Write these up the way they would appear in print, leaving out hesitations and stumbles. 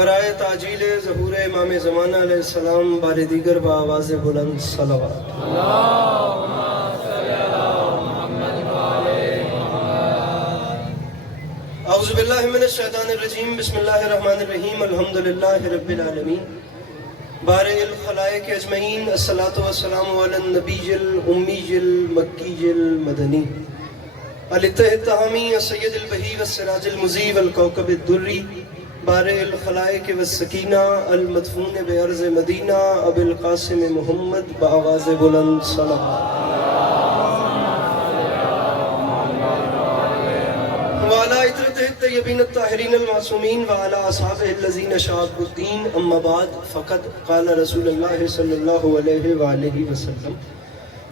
برائے تعجیل ظہور امام زمانہ علیہ السلام بار دیگر با آواز بلند صلوات۔ اعوذ باللہ من الشیطان الرجیم، بسم اللہ الرحمن الرحیم، الحمدللہ رب العالمین، بارئ الخلائق اجمعین، الصلاة والسلام علی النبی الامی المکی المدنی الاتح التہامی السید البہی والسراج المضی والکوکب الدری، بارئ الخلائق والسکینہ المدفون بعرض مدینہ ابو القاسم محمد بآواز بلند صلوات۔ وعلى عطرته الطيبين الطاهرين المعصومين وعلى أصحابه الذين شاقوا الدين، أما بعد فقد قال رسول الله صلى الله عليه وآله وسلم،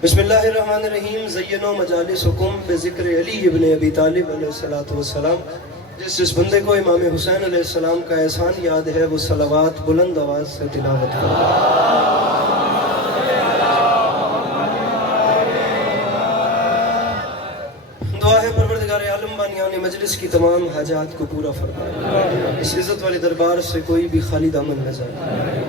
بسم الله الرحمن الرحیم، زینوا مجالسکم بذکر علی ابن ابی طالب علیہ السلام۔ جس بندے کو امام حسین علیہ السلام کا احسان یاد ہے وہ صلوات بلند آواز سے تلاوت کرے۔ دعا ہے پروردگار عالم بانیان مجلس کی تمام حاجات کو پورا فرمائے، اس عزت والے دربار سے کوئی بھی خالی دامن نہ جائے۔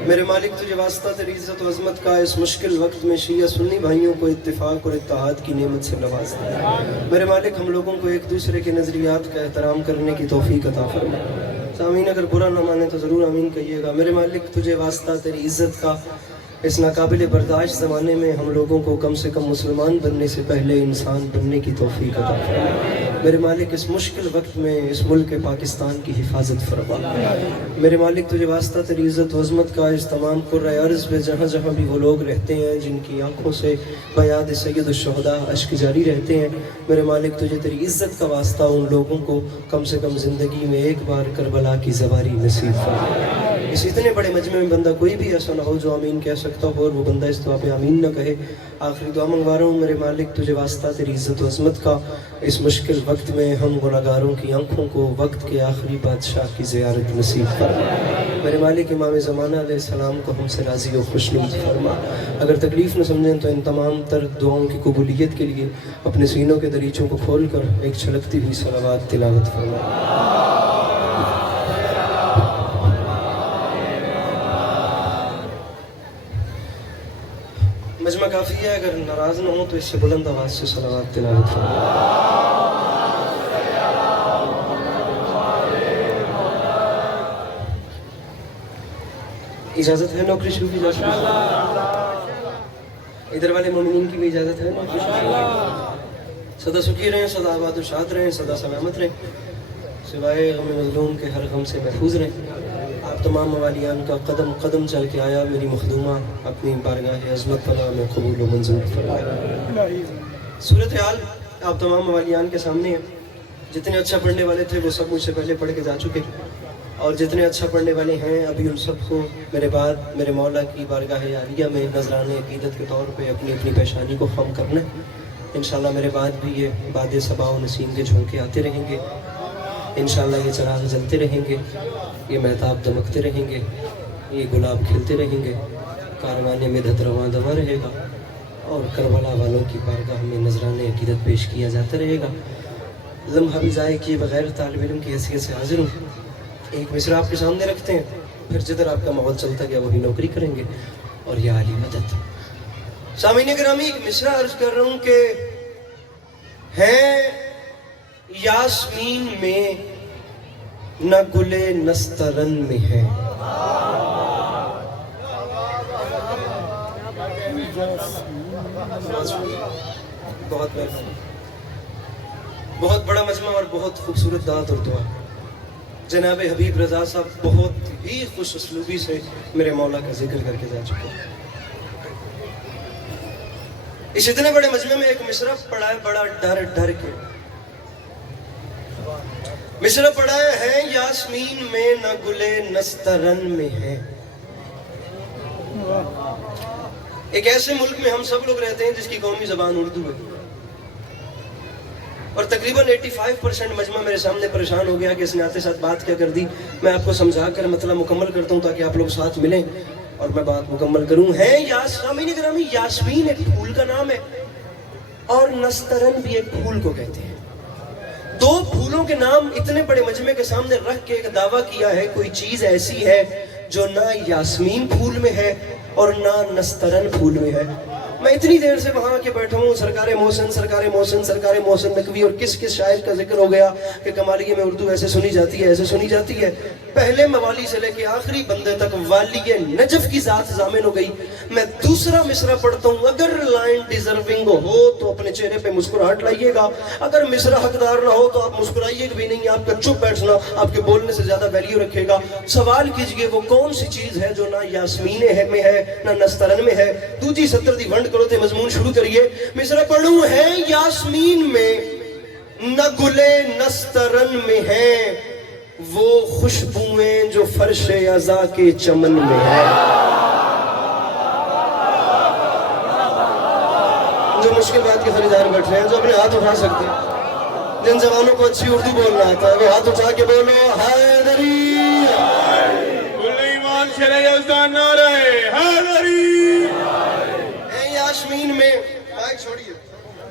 میرے مالک تجھے واسطہ تیری عزت و عظمت کا اس مشکل وقت میں شیعہ سنی بھائیوں کو اتفاق اور اتحاد کی نعمت سے نواز دے۔ میرے مالک ہم لوگوں کو ایک دوسرے کے نظریات کا احترام کرنے کی توفیق عطا فرمائے۔ سامعین اگر برا نہ مانے تو ضرور آمین کہیے گا۔ میرے مالک تجھے واسطہ تیری عزت کا اس ناقابل برداشت زمانے میں ہم لوگوں کو کم سے کم مسلمان بننے سے پہلے انسان بننے کی توفیق عطا فرما۔ میرے مالک اس مشکل وقت میں اس ملک پاکستان کی حفاظت فرما۔ میرے مالک تجھے واسطہ تیری عزت و عظمت کا اس تمام قرۂ ارض میں جہاں جہاں بھی وہ لوگ رہتے ہیں جن کی آنکھوں سے بیاد سید الشہداء اشک جاری رہتے ہیں، میرے مالک تجھے تیری عزت کا واسطہ ان لوگوں کو کم سے کم زندگی میں ایک بار کربلا کی زواری نصیب فرما۔ اس اتنے بڑے مجمع میں بندہ کوئی بھی ایسا نہ ہو جو آمین کہہ سکتا ہو اور وہ بندہ اس دعا پہ آمین نہ کہے۔ آخری دعا منگوا رہا ہوں، میرے مالک تجھے واسطہ تیری عزت و عظمت کا اس مشکل وقت میں ہم گناہگاروں کی آنکھوں کو وقت کے آخری بادشاہ کی زیارت نصیب فرما۔ میرے مالک امام زمانہ علیہ السلام کو ہم سے راضی و خوشنود فرما۔ اگر تکلیف نہ سمجھیں تو ان تمام تر دعاؤں کی قبولیت کے لیے اپنے سینوں کے دریچوں کو کھول کر ایک چھلکتی ہوئی صلوات تلاوت فرما۔ مجمع کافی ہے، اگر ناراض نہ ہو تو اس سے بلند آواز سے صلوات تلاوت فرما۔ اجازت ہے نوکری شروع کی جا سکتی ہے؟ ادھر والے مومنین کی بھی اجازت ہے؟ سدا سکھی رہیں، سدا آباد و شاد رہیں، سدا سلامت رہیں، سوائے غم مظلوم کے ہر غم سے محفوظ رہیں۔ آپ تمام موالیان کا قدم قدم چل کے آیا میری مخدومہ اپنی بارگاہ عظمت پناہ میں قبول و منظور فرمائے۔ صورتحال آپ تمام موالیان کے سامنے ہیں۔ جتنے اچھا پڑھنے والے تھے وہ سب مجھ سے پہلے پڑھ کے جا چکے، اور جتنے اچھا پڑھنے والے ہیں ابھی ان سب کو میرے بعد میرے مولا کی بارگاہ عالیہ میں نذرانِ عقیدت کے طور پہ اپنی اپنی پیشانی کو خم کرنا ہے۔ انشاءاللہ میرے بعد بھی یہ باد صبا و نسیم کے جھونکے آتے رہیں گے، انشاءاللہ یہ چراغ جلتے رہیں گے، یہ مہتاب دمکتے رہیں گے، یہ گلاب کھلتے رہیں گے، کاروانے میں دھت رواں دواں رہے گا، اور کربلا والوں کی بارگاہ میں نذرانِ عقیدت پیش کیا جاتا رہے گا۔ لمحہ بھی ضائع کیے بغیر طالب علم کی حیثیت سے حاضر ہوں۔ ایک مصرع آپ کے سامنے رکھتے ہیں، پھر جدھر آپ کا ماحول چلتا گیا وہی نوکری کریں گے، اور یا علی مدد۔ سامعین گرامی، ایک مصرع عرض کر رہا ہوں کہ ہے یاسمین میں نہ گلے نسترن میں ہے، بہت مہربانی، بہت بڑا مجمع اور بہت خوبصورت دعات اور دعا۔ جناب حبیب رضا صاحب بہت ہی خوش اسلوبی سے میرے مولا کا ذکر کر کے جا چکے ہیں۔ اس اتنے بڑے مجمع میں ایک مصرع پڑھا ہے بڑا ڈر ڈر کے، مصرع پڑھا ہے یاسمین میں نہ گلے نسترن میں ہے۔ ایک ایسے ملک میں ہم سب لوگ رہتے ہیں جس کی قومی زبان اردو ہے، اور تقریباً 85% مجمع میرے سامنے پریشان ہو گیا کہ اس نے آتے ساتھ بات کیا کر دی۔ میں آپ کو سمجھا کر مطلب مکمل کرتا ہوں تاکہ آپ لوگ ساتھ ملیں اور میں بات مکمل کروں۔ ہے یاسمین گرامی، یاسمین ایک پھول کا نام ہے، اور نسترن بھی ایک پھول کو کہتے ہیں۔ دو پھولوں بیٹوں کے نام اتنے بڑے مجمع کے سامنے رکھ کے ایک دعویٰ کیا ہے کوئی چیز ایسی ہے جو نہ یاسمین پھول میں ہے اور نہ نسترن پھول میں ہے. میں اتنی دیر سے وہاں کے بیٹھا ہوں, سرکار محسن سرکار محسن سرکار محسن نقوی اور کس کس شاعر کا ذکر ہو گیا کہ کمالیے میں اردو ایسے سنی جاتی ہے, ایسے سنی جاتی ہے. پہلے موالی سے لے کے آخری بندے تک والی نجف کی ذات ضامن ہو گئی. میں دوسرا مصرع پڑھتا ہوں, اگر لائن ڈیزرونگ ہو تو اپنے چہرے پہ مسکراہٹ لائیے گا, اگر مصرع حقدار نہ ہو تو آپ مسکرائیے بھی نہیں, آپ کا چپ بیٹھنا آپ کے بولنے سے زیادہ ویلیو رکھے گا. سوال کیجئے وہ کون سی چیز ہے جو نہ یاسمین میں ہے نہ نسترن میں ہے. دوجی ستر دی ونڈ کرو تے مضمون شروع کریے. مصرع پڑھوں ہے یاسمین میں نہ گلے نسترن میں ہے, وہ خوشبوئیں جو فرش عزا کے چمن میں ہے. جو مشکل بات کے خریدار بیٹھ رہے ہیں, جو اپنے ہاتھ اٹھا سکتے ہیں, جن جوانوں کو اچھی اردو بولنا آتا ہے, وہ ہاتھ اٹھا کے بولو حیدری. کل ایمان شرع یزدان نعرہ حیدری. ہے یاسمین میں, مائک چھوڑیے,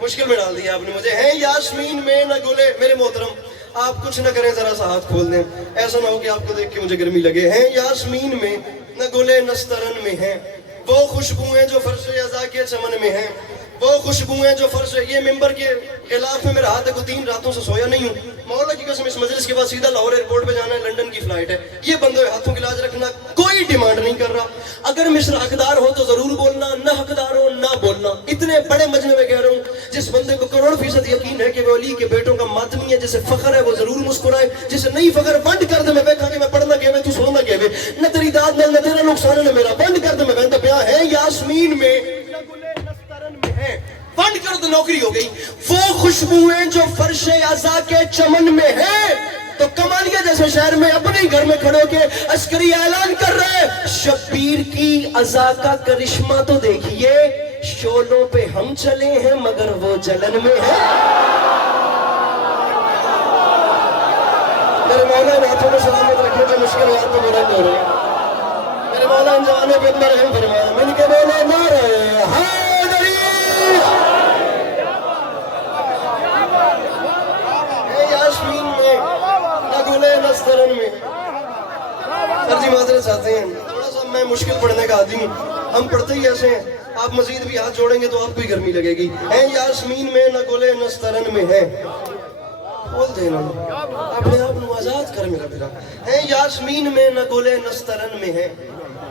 مشکل میں ڈال دیا آپ نے مجھے. ہے یاسمین میں نہ گلے, میرے محترم آپ کچھ نہ کریں, ذرا سا ہاتھ کھول دیں, ایسا نہ ہو کہ آپ کو دیکھ کے مجھے گرمی لگے. ہیں یاسمین میں نہ گلے نسترن میں ہیں, وہ خوشبوئیں جو فرش عزا کے چمن میں ہیں, وہ خوشبوئیں جو فرش. یہ ممبر کے خلاف میں میرا ہاتھ ہے, کو 3 راتوں سے سویا نہیں ہوں. مولا کی قسم اس مجلس کے بعد سیدھا لاہور ایئرپورٹ پہ جانا ہے, لنڈن کی فلائٹ ہے. یہ بندے ہاتھوں کی لاج رکھنا کوئی ڈیمانڈ نہیں کر رہا. اگر مصرع حقدار ہو تو ضرور بولنا, نہ حقدار ہو نہ بولنا. اتنے بڑے مجمع میں کہہ رہا ہوں, جس بندے کو کروڑ فیصد یقین ہے کہ وہ علی کے بیٹوں کا ماتمی ہے, جسے فخر ہے وہ ضرور مسکرائے, جسے نہیں فخر بند کر دے. میں بیٹھا کہ میں پڑھنا کہوے تو سننا کہوے, نہ تیری داد نہ تیرا نقصان نہ میرا, بند کر دے. میں بہن پیا ہے یاسمین میں نہ گلے نسترن میں ہے, بند کر دو, نوکری ہو گئی. وہ خوشبوئیں جو فرش عزا کے چمن میں ہے. تو کمالیہ جیسے شہر میں اپنے گھر میں کھڑے ہو کے عسکری اعلان کر رہے, شبیر کی عزا کا کرشمہ تو دیکھیے, شولوں پہ ہم چلے ہیں مگر وہ جلن میں ہے. میرے مولا ان ہاتھوں میں سلامت رکھے جو مشکل وقت کو بلند ہو رہے ہیں. میرے مولا ان جوانوں پہ اتنا رحم فرمایا. مل کے بولے نعرہ حیدری. اے یاسمین میں نہ گلے نسترن میں. سر جی معذرت چاہتے ہیں, تھوڑا سا میں مشکل پڑھنے کا عادی ہوں, ہم پڑھتے ہی ایسے ہیں. آپ مزید بھی ہاتھ جوڑیں گے تو آپ کو ہی گرمی لگے گی. اے یاسمین میں نہ گلے نسترن میں ہے, بول دینا اپنے آپ نو آزاد کر میرا پھرا. ہے یاسمین میں نہ گلے نسترن میں ہے,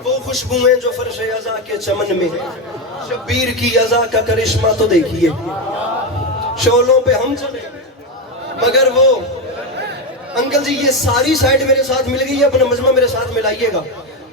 وہ خوشبوئیں جو فرش عزا کے چمن میں ہے. شبیر کی عزا کا کرشمہ تو دیکھیے, شولوں پہ ہم چلے مگر وہ. انکل جی یہ ساری سائٹ میرے ساتھ مل گئی ہے, اپنا مجمع میرے ساتھ ملائیے گا.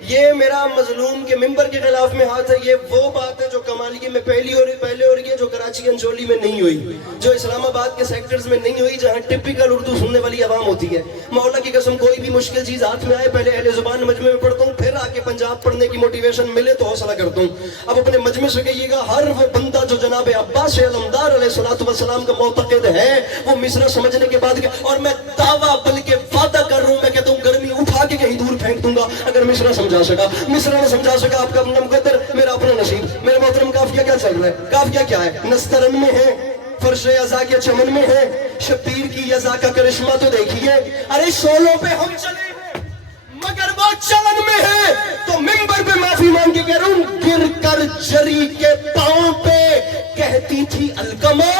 یہ میرا مظلوم کے ممبر کے خلاف میں ہاتھ ہے. یہ وہ بات ہے جو کمالیے میں پہلے ہو رہی ہے, جو کراچی انچولی میں نہیں ہوئی, جو اسلام آباد کے سیکٹرز میں نہیں ہوئی, جہاں ٹپیکل اردو سننے والی عوام ہوتی ہے. مولا کی قسم کوئی بھی مشکل چیز ہاتھ میں آئے, پہلے اہل زبان مجمع میں پڑھتا ہوں, پھر آ کے پنجاب پڑھنے کی موٹیویشن ملے تو حوصلہ کرتا ہوں. اب اپنے مجمع سے کہیے گا, ہر وہ بندہ جو جناب عباس علمدار علیہ السلام کا معتقد ہے, وہ مصرع سمجھنے کے بعد, اور میں دعویٰ بلکہ وعدہ کر رہا ہوں, میں کہتا ہوں گرمی اٹھا کے کہیں دور پھینک دوں گا اگر مصرع سمجھا سکا. مصرع نے سمجھا سکا آپ کا اپنا مقدر, میرا اپنا نصیب. میرے محترم قافیہ کیا چل رہا ہے, قافیہ کیا ہے؟ نسترن میں ہے, فرش عزا کے چمن میں ہے, شبیر کی عزا کا کرشمہ تو دیکھیے. ارے شولوں پہ ہم چلے ہیں مگر وہ چلن میں ہے. تو ممبر پہ معافی مانگ کے کہہ رہا ہوں, گر کر جری کے پاؤں پہ کہتی تھی القما,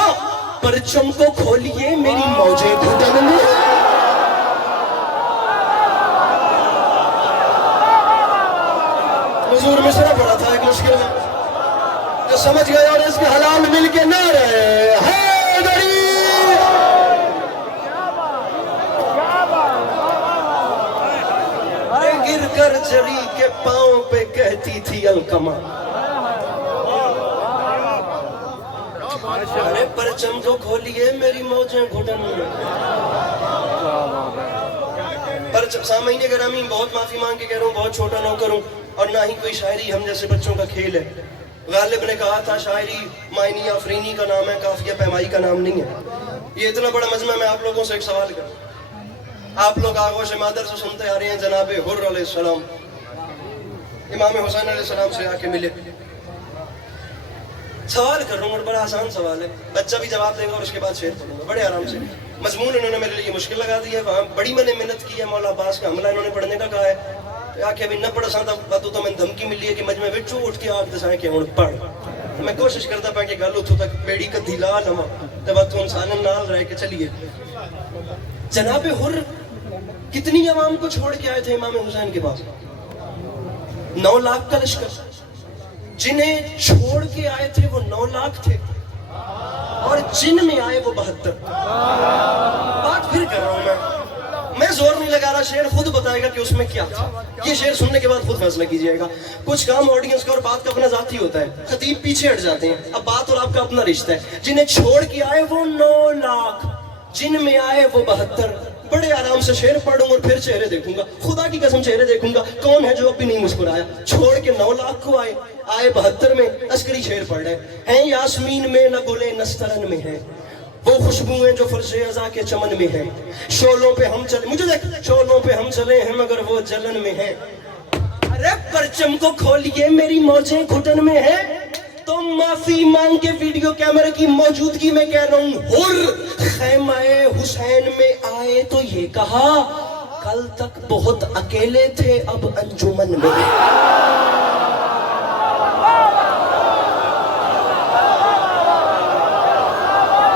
پرچم کو کھولیے میری موجیں گھٹن میں. حضور مصرع پڑھا تھا ایک مشکل میں, جو سمجھ گئے اور اس کے حلال مل کے نہ رہے حیدری. گر کر جری کے پاؤں پہ کہتی تھی القما, ارے پرچم کو کھولیے میری موجیں گھٹن میں. سامعین گرامی بہت معافی مانگ کے کہہ رہا ہوں, بہت چھوٹا نہ کروں, اور نہ ہی کوئی شاعری ہم جیسے بچوں کا کھیل ہے. غالب نے کہا تھا شاعری معنی آفرینی کا نام ہے, قافیہ پیمائی کا نام نہیں ہے. یہ اتنا بڑا مجمع, میں آپ لوگوں سے ایک سوال کروں. آپ لوگ آغوش مادر سے سنتے آ رہے ہیں, جناب حر علیہ السلام امام حسین علیہ السلام سے آ کے ملے. سوال کر رہا ہوں اور بڑا آسان سوال ہے, بچہ بھی جواب دے گا اور اس کے بعد شعر پڑھوں گا بڑے آرام سے. مضمون انہوں نے میرے لیے مشکل لگا دی ہے. وہاں بڑی میں نے محنت کی ہے. مولا عباس کا حملہ انہوں نے پڑھنے کا کہا ہے. آخیا بھی نہ پڑھ سا تو تو میں دھمکی ملی ہے کہ مجمع وچوں اٹھ کے آپ دسائیں کہ ہن پڑھ. میں کوشش کرتا پا کہ گل اتوں تک بیڑی کدھی لا لواں تے بات انسان نال رہ کے چلیے. جناب حر کتنی عوام کو چھوڑ کے آئے تھے امام حسین کے پاس؟ 9 لاکھ کا لشکر. جنہیں چھوڑ کے آئے تھے وہ 9 لاکھ تھے اور جن میں آئے وہ 72. بات پھر کر رہا ہوں میں زور نہیں لگا رہا. شعر خود بتائے گا کہ اس میں کیا تھا. یہ شعر سننے کے بعد خود فیصلہ کیجئے گا. کچھ کام آڈینس کا اور بات کا اپنا ذاتی ہوتا ہے. خطیب پیچھے ہٹ جاتے ہیں. اب بات اور آپ کا اپنا رشتہ ہے. جنہیں چھوڑ کے آئے وہ 9 لاکھ, جن میں آئے وہ 72. بڑے آرام سے شعر پڑھوں اور پھر چہرے دیکھوں گا. خدا کی قسم چہرے دیکھوں گا. کون ہے جو اب بھی نہیں مسکرایا؟ چھوڑ کے 9 لاکھ کو آئے 72 میں عسکری شعر پڑھ رہے ہیں. یاسمین میں نہ گلے نسترن میں ہے, وہ خوشبوئیں جو فرش ازا کے چمن میں ہیں. شولوں پہ ہم چلے, مجھے دیکھ, شولوں پہ ہم چلے ہیں مگر وہ جلن میں ہیں. ارے پرچم کو کھولیے میری موجیں گھٹن میں ہیں. تو معافی مانگ کے ویڈیو کیمرے کی موجودگی میں کہہ رہا ہوں, حر خیمہ حسین میں آئے تو یہ کہا کل تک بہت اکیلے تھے اب انجمن میں.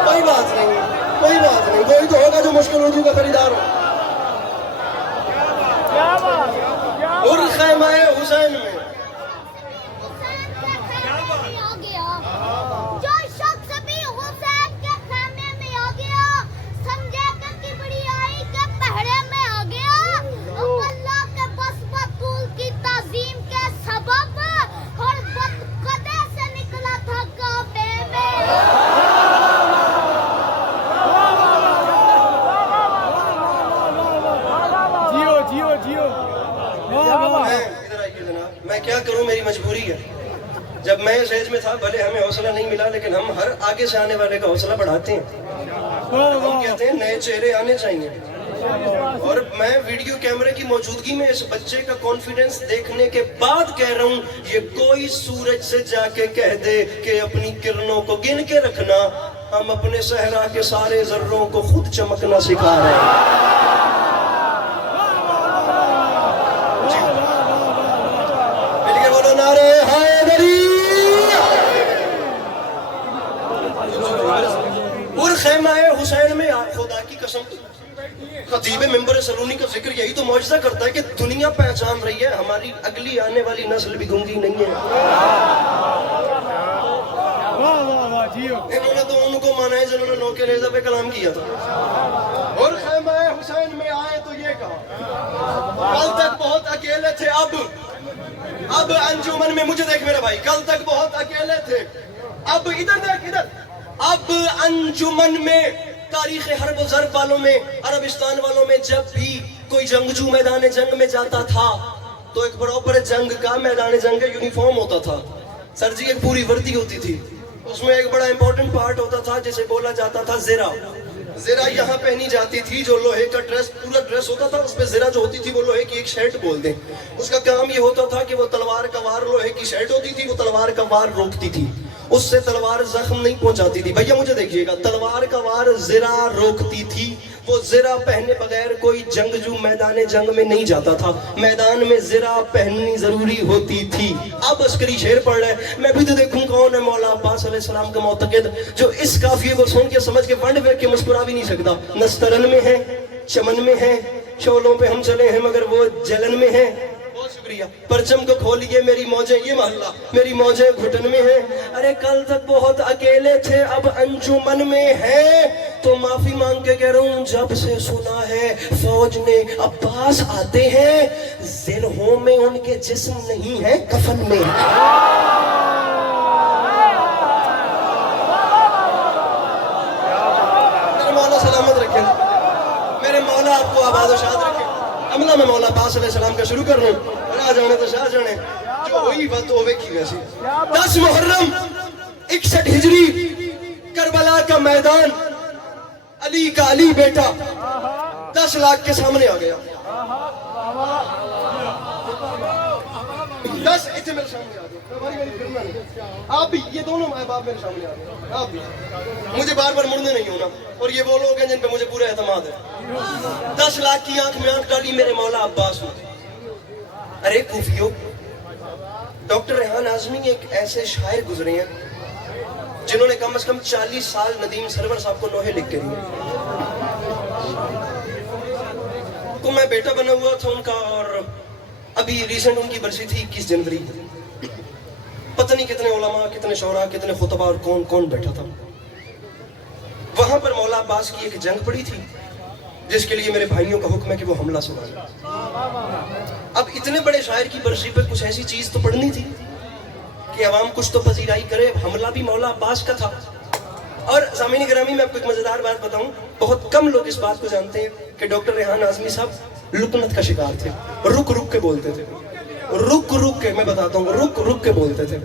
کوئی بات نہیں, کوئی تو ہوگا جو مشکل اردو کا خریدار ہو. حر خیمہ حسین میں میں کیا کروں, میری مجبوری ہے. جب میں اس ایج میں تھا بھلے ہمیں حوصلہ نہیں ملا لیکن ہم ہر آگے سے آنے والے کا حوصلہ بڑھاتے ہیں. ہم کہتے ہیں نئے چہرے آنے چاہیے. اور میں ویڈیو کیمرے کی موجودگی میں اس بچے کا کانفیڈنس دیکھنے کے بعد کہہ رہا ہوں, یہ کوئی سورج سے جا کے کہہ دے کہ اپنی کرنوں کو گن کے رکھنا, ہم اپنے صحرا کے سارے ذروں کو خود چمکنا سکھا رہے ہیں. خیمہ حسین میں خدا کی قسم خطیب ممبر سلونی کا ذکر یہی تو معجزہ کرتا ہے کہ دنیا پہچان رہی ہے, ہماری اگلی آنے والی نسل بھی گنگی نہیں ہے. انہوں نے تو ان کو مانا ہے جنہوں نے نوکے نیزہ پہ کلام کیا تھا. اور خیمہ حسین میں آئے تو یہ کہا کل تک بہت اکیلے تھے اب انجمن میں. مجھے دیکھ میرے بھائی, کل تک بہت اکیلے تھے اب ادھر دیکھ ادھر, اب انجمن میں. تاریخ حرب و ضرب والوں میں, عربستان والوں میں جب بھی کوئی جنگجو میدان جنگ میں جاتا تھا تو ایک پراپر جنگ کا میدان جنگ کا یونیفارم ہوتا تھا. سر جی ایک پوری وردی ہوتی تھی, اس میں ایک بڑا امپورٹنٹ پارٹ ہوتا تھا جسے بولا جاتا تھا زرہ. زرہ یہاں پہنی جاتی تھی, جو لوہے کا ڈریس پورا ڈریس ہوتا تھا, اس پہ زرہ جو ہوتی تھی وہ لوہے کی ایک شرٹ بول دیں. اس کا کام یہ ہوتا تھا کہ وہ تلوار کا وار, لوہے کی شرٹ ہوتی تھی, وہ تلوار کا وار روکتی تھی, اس سے تلوار زخم نہیں پہنچاتی تھی. بھیا مجھے دیکھیے گا, تلوار کا وار زرہ روکتی تھی. وہ زرہ پہنے بغیر کوئی جنگجو میدان جنگ میں نہیں جاتا تھا, میدان میں زرہ پہننی ضروری ہوتی تھی. اب عسکری شعر پڑھ رہے ہیں, میں بھی تو دیکھوں کون ہے مولا عباس علیہ السلام کا معتقد جو اس قافیے کو سن کے سمجھ کے ونڈ ویک کے مسکرا بھی نہیں سکتا. نسترن میں ہے, چمن میں ہے, شولوں پہ ہم چلے ہیں مگر وہ جلن میں ہے. بہت شکریہ. پرچم کو کھولیے میری موجیں, یہ محلہ میری موجیں گھٹن میں ہیں. ارے کل تک بہت اکیلے تھے اب انجمن میں ہیں. تو معافی مانگ کے کہہ رہا ہوں, جب سے سنا ہے فوج نے عباس آتے ہیں, زرہوں میں ان کے جسم نہیں ہے کفن میں. میرے مولا سلامت رکھے, میرے مولا آپ کو آباد و شاد رکھے. عملہ میں مولا عباس علیہ السلام کا شروع کر رہا ہوں. راہ جانے تو شاہ جانے, جو ہوئی بات ہوئے کی ویسی. 10 محرم 61 ہجری, کربلا کا میدان, علی کا علی بیٹا 10 لاکھ کے سامنے آ گیا. 10 اتنے میرے سامنے آ گیا. آپ بھی یہ دونوں ماں باپ میرے سامنے آ گئے. آپ بھی مجھے بار بار مڑنے نہیں ہونا. اور یہ وہ لوگ ہیں جن پہ مجھے پورا اعتماد ہے. 10 لاکھ کی آنکھ میں آنکھ ڈالی میرے مولا عباس نے. ارے کوفیو، ڈاکٹر ریحان اعظمی ایک ایسے شاعر گزرے ہیں جنہوں نے کم از کم 40 سال ندیم سرور صاحب کو نوحے لکھ کے دیے. تو میں بیٹا بنا ہوا تھا ان کا، اور ابھی ریسنٹ ان کی برسی تھی 21 جنوری. پتہ نہیں کتنے علماء، کتنے شعراء، کتنے خطبہ اور کون کون بیٹھا تھا. وہاں پر مولا عباس کی ایک جنگ پڑی تھی جس کے لیے میرے بھائیوں کا حکم ہے کہ وہ حملہ سنائیں. اب اتنے بڑے شاعر کی برسی پہ کچھ ایسی چیز تو پڑھنی تھی کہ عوام کچھ تو پذیرائی کرے. حملہ بھی مولا عباس کا تھا. اور سامعین گرامی، میں آپ کو ایک مزیدار بات بتاؤں. بہت کم لوگ اس بات کو جانتے ہیں کہ ڈاکٹر ریحان اعظمی صاحب لکنت کا شکار تھے. رک رک کے بولتے تھے. رک رک کے، میں بتاتا ہوں، رک رک کے بولتے تھے.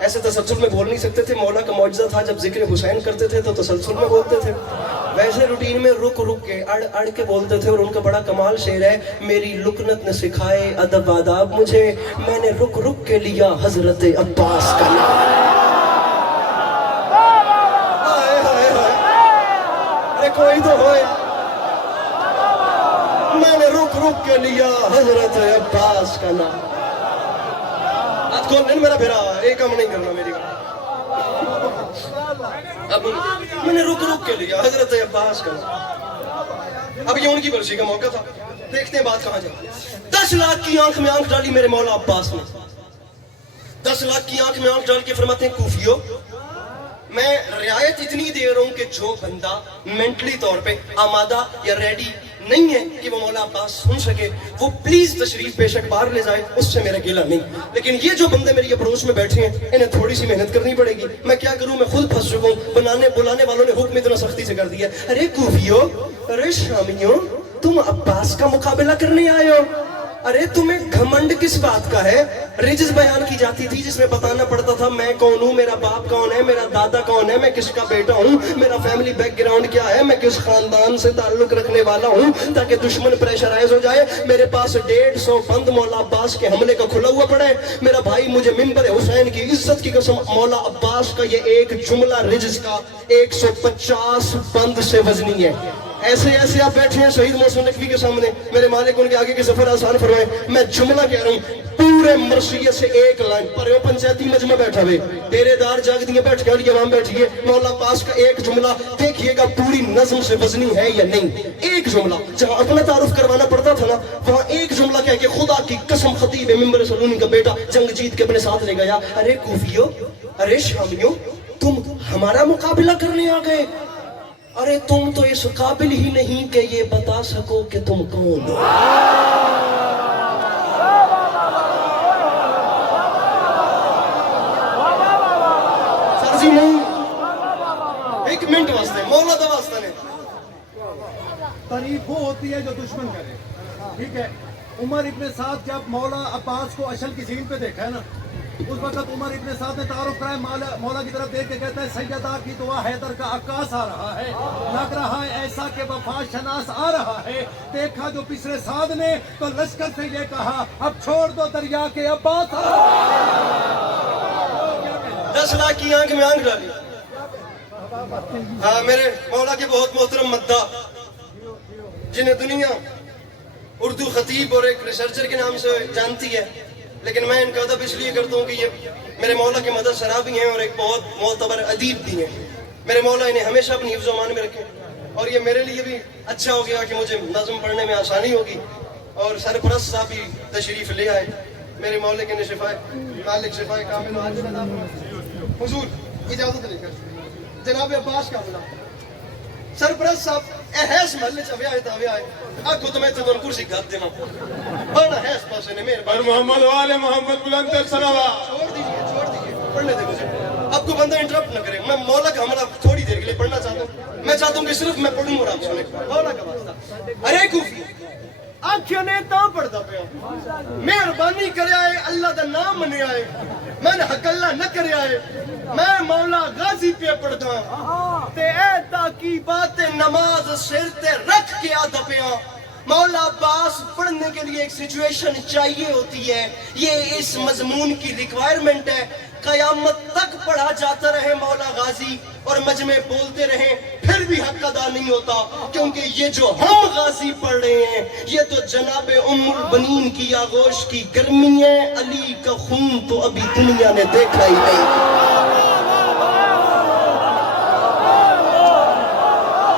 ایسے تسلسل میں بول نہیں سکتے تھے. مولا کا معجزہ تھا جب ذکر حسین کرتے تھے تو تسلسل میں بولتے تھے. ویسے روٹین میں رک رک کے، اڑ اڑ کے بولتے تھے. اور ان کا بڑا کمال شعر ہے، میری لکنت نے سکھائے ادب آداب مجھے، میں نے رک رک کے لیا حضرت عباس کا نام. ارے کوئی تو ہوئے. میں نے رک رک کے لیا حضرت عباس کا نام. آج کون دن میرا پھرا ایک کام نہیں کرنا میری. اب میں نے رک رک کے لیا حضرت عباس کا نام. اب یہ ان کی برسی کا موقع تھا. دیکھتے ہیں بات کہاں جائے. 10 لاکھ کی آنکھ میں آنکھ ڈالی میرے مولا عباس نے. 10 لاکھ کی آنکھ میں آنکھ ڈال کے فرماتے ہیں کوفیو، میں رعایت اتنی دے رہا ہوں کہ جو بندہ مینٹلی طور پہ آمادہ یا ریڈی نہیں ہے کہ وہ مولا عباس سن سکے، وہ پلیز تشریف بے شک باہر لے جائے. اس سے میرا گیلا نہیں. لیکن یہ جو بندے میری اپروچ میں بیٹھے ہیں انہیں تھوڑی سی محنت کرنی پڑے گی. میں کیا کروں، میں خود پھنس چکا ہوں. بلانے والوں نے حکم اتنا سختی سے کر دیا. ارے کوفیو، ارے شامیوں، تم عباس کا مقابلہ کرنے آئے ہو. ارے تمہیں گھمنڈ کس بات کا ہے؟ رجز بیان کی جاتی تھی جس میں بتانا پڑتا تھا میں کون ہوں، میرا باپ کون ہے، میرا دادا کون ہے، میں کس کا بیٹا ہوں، میرا فیملی بیک گراؤنڈ کیا ہے، میں کس خاندان سے تعلق رکھنے والا ہوں، تاکہ دشمن پریشرائز ہو جائے. میرے پاس 150 بند مولا عباس کے حملے کا کھلا ہوا پڑا ہے. میرا بھائی مجھے منبر حسین کی عزت کی قسم مولا عباس کا یہ ایک جملہ رجز کا 150 بند سے وزنی ہے. ایسے ایسے آپ بیٹھے ہیں شہید محسن نقوی کے سامنے، میرے مالک ان کے آگے کی سفر آسان فرمائے. میں جملہ کہہ رہا ہوں پورے مرثیت سے ایک لائن پر. پنچایتی مجمع بیٹھا ہوئے، ڈیرے دار جاگ دیے بیٹھ کے عوام بیٹھیے. مولا عباس کا ایک جملہ دیکھیے گا پوری نظم سے وزنی ہے یا نہیں. ایک جملہ جہاں اپنا تعارف کروانا پڑتا تھا نا، وہاں ایک جملہ کہہ کے خدا کی قسم خطیب منبر سلونی کا بیٹا جنگ جیت کے اپنے ساتھ لے گیا. ارے کوفیو، ارے شامیوں، تم ہمارا مقابلہ کرنے آ گئے. ارے تم تو اس قابل ہی نہیں کہ یہ بتا سکو کہ تم کون ہو. سر جی نہیں، ایک منٹ واسطے مولا دا واسطہ نے. تعریف وہ ہوتی ہے جو دشمن کرے. ٹھیک ہے، عمر ابن سعد جب مولا عباس کو اشل کی زین پہ دیکھا ہے نا، اس وقت عمر ابن سعد نے تعارف کرایا. مولا کی طرف دیکھ کے کہتا ہے سیدہ کی دعا حیدر کا عکاس آ رہا ہے، لگ رہا ہے ایسا کہ وفا شناس آ رہا ہے. دیکھا جو پچھلے سعد نے تو لشکر سے یہ کہا اب چھوڑ دو دریا کے عباس. 10 لاکھ کی آنکھ میں آنکھ ڈالی. ہاں، میرے مولا کے بہت محترم مداح جنہیں دنیا اردو خطیب اور ایک ریسرچر کے نام سے جانتی ہے، لیکن میں ان کا ادب اس لیے کرتا ہوں کہ یہ میرے مولا کے مدد سرا بھی ہیں اور ایک بہت معتبر ادیب بھی ہیں. میرے مولا انہیں ہمیشہ اپنی حفظ و امان میں رکھے، اور یہ میرے لیے بھی اچھا ہو گیا کہ مجھے نظم پڑھنے میں آسانی ہوگی. اور سرپرست صاحب بھی تشریف لے آئے. میرے مولا کے شفائے مالک شفائے کامل حضور اجازت لے کر جناب عباس کا بلا سرپرست صاحب احیس محلے چاہے آئے تاوے آئے آکھو تو میں تو دون کرسی گھات دینا بڑا احیس پاسے نے میرے اور محمد والے محمد بلند تر صلوات. چھوڑ دیجئے پڑھنے دے مجھے. اب کو بندہ انٹرپٹ نہ کرے. میں مولا کا حملہ تھوڑی دیر کے لیے پڑھنا چاہتا ہوں. میں چاہتا ہوں کہ صرف میں پڑھوں اور آپ سنیں. مولا کا واسطہ. ارے کوفی آنکھیں نے تاں پڑھتا پیا مہربانی کرے آئے اللہ دا نام منے آئے. میں نے حق اللہ نہ کرے آئے. میں مولا غازی پہ پڑھتا تے اے تاکی بات نماز سر تے رکھ کے آدھا پیا. مولا عباس پڑھنے کے لیے ایک سچویشن چاہیے ہوتی ہے، یہ اس مضمون کی ریکوائرمنٹ ہے. قیامت تک پڑھا جاتا رہے مولا غازی اور مجمع بولتے رہیں پھر بھی حق ادا نہیں ہوتا، کیونکہ یہ جو ہم غازی پڑھ رہے ہیں یہ تو جناب ام البنین کی آغوش کی گرمی ہے. علی کا خون تو ابھی دنیا نے دیکھا ہی نہیں.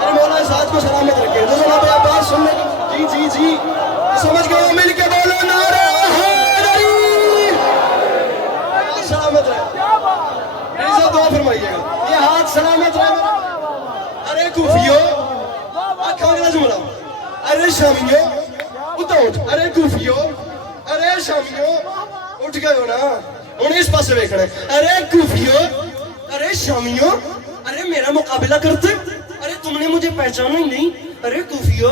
میرے مولا اس ہاتھ کو سلامت رکھے. تو جناب عباس سننے کی جی جی جی سمجھ گئے، مل کے بولو نعرہ سلامت رہے. ایسا دعا فرمائیے گا، یہ ہاتھ سلامت رہے. ارے کوفیو آکھاں جملہ، ارے شامیو اٹھو اٹھ، ارے کوفیو، ارے شامیو اٹھ گئے ہو نا، انہیں اس پاس سے دیکھنا ہے. ارے کوفیو، ارے شامیو، ارے میرا مقابلہ کرتے، ارے تم نے مجھے پہچانا ہی نہیں. ارے کوفیو،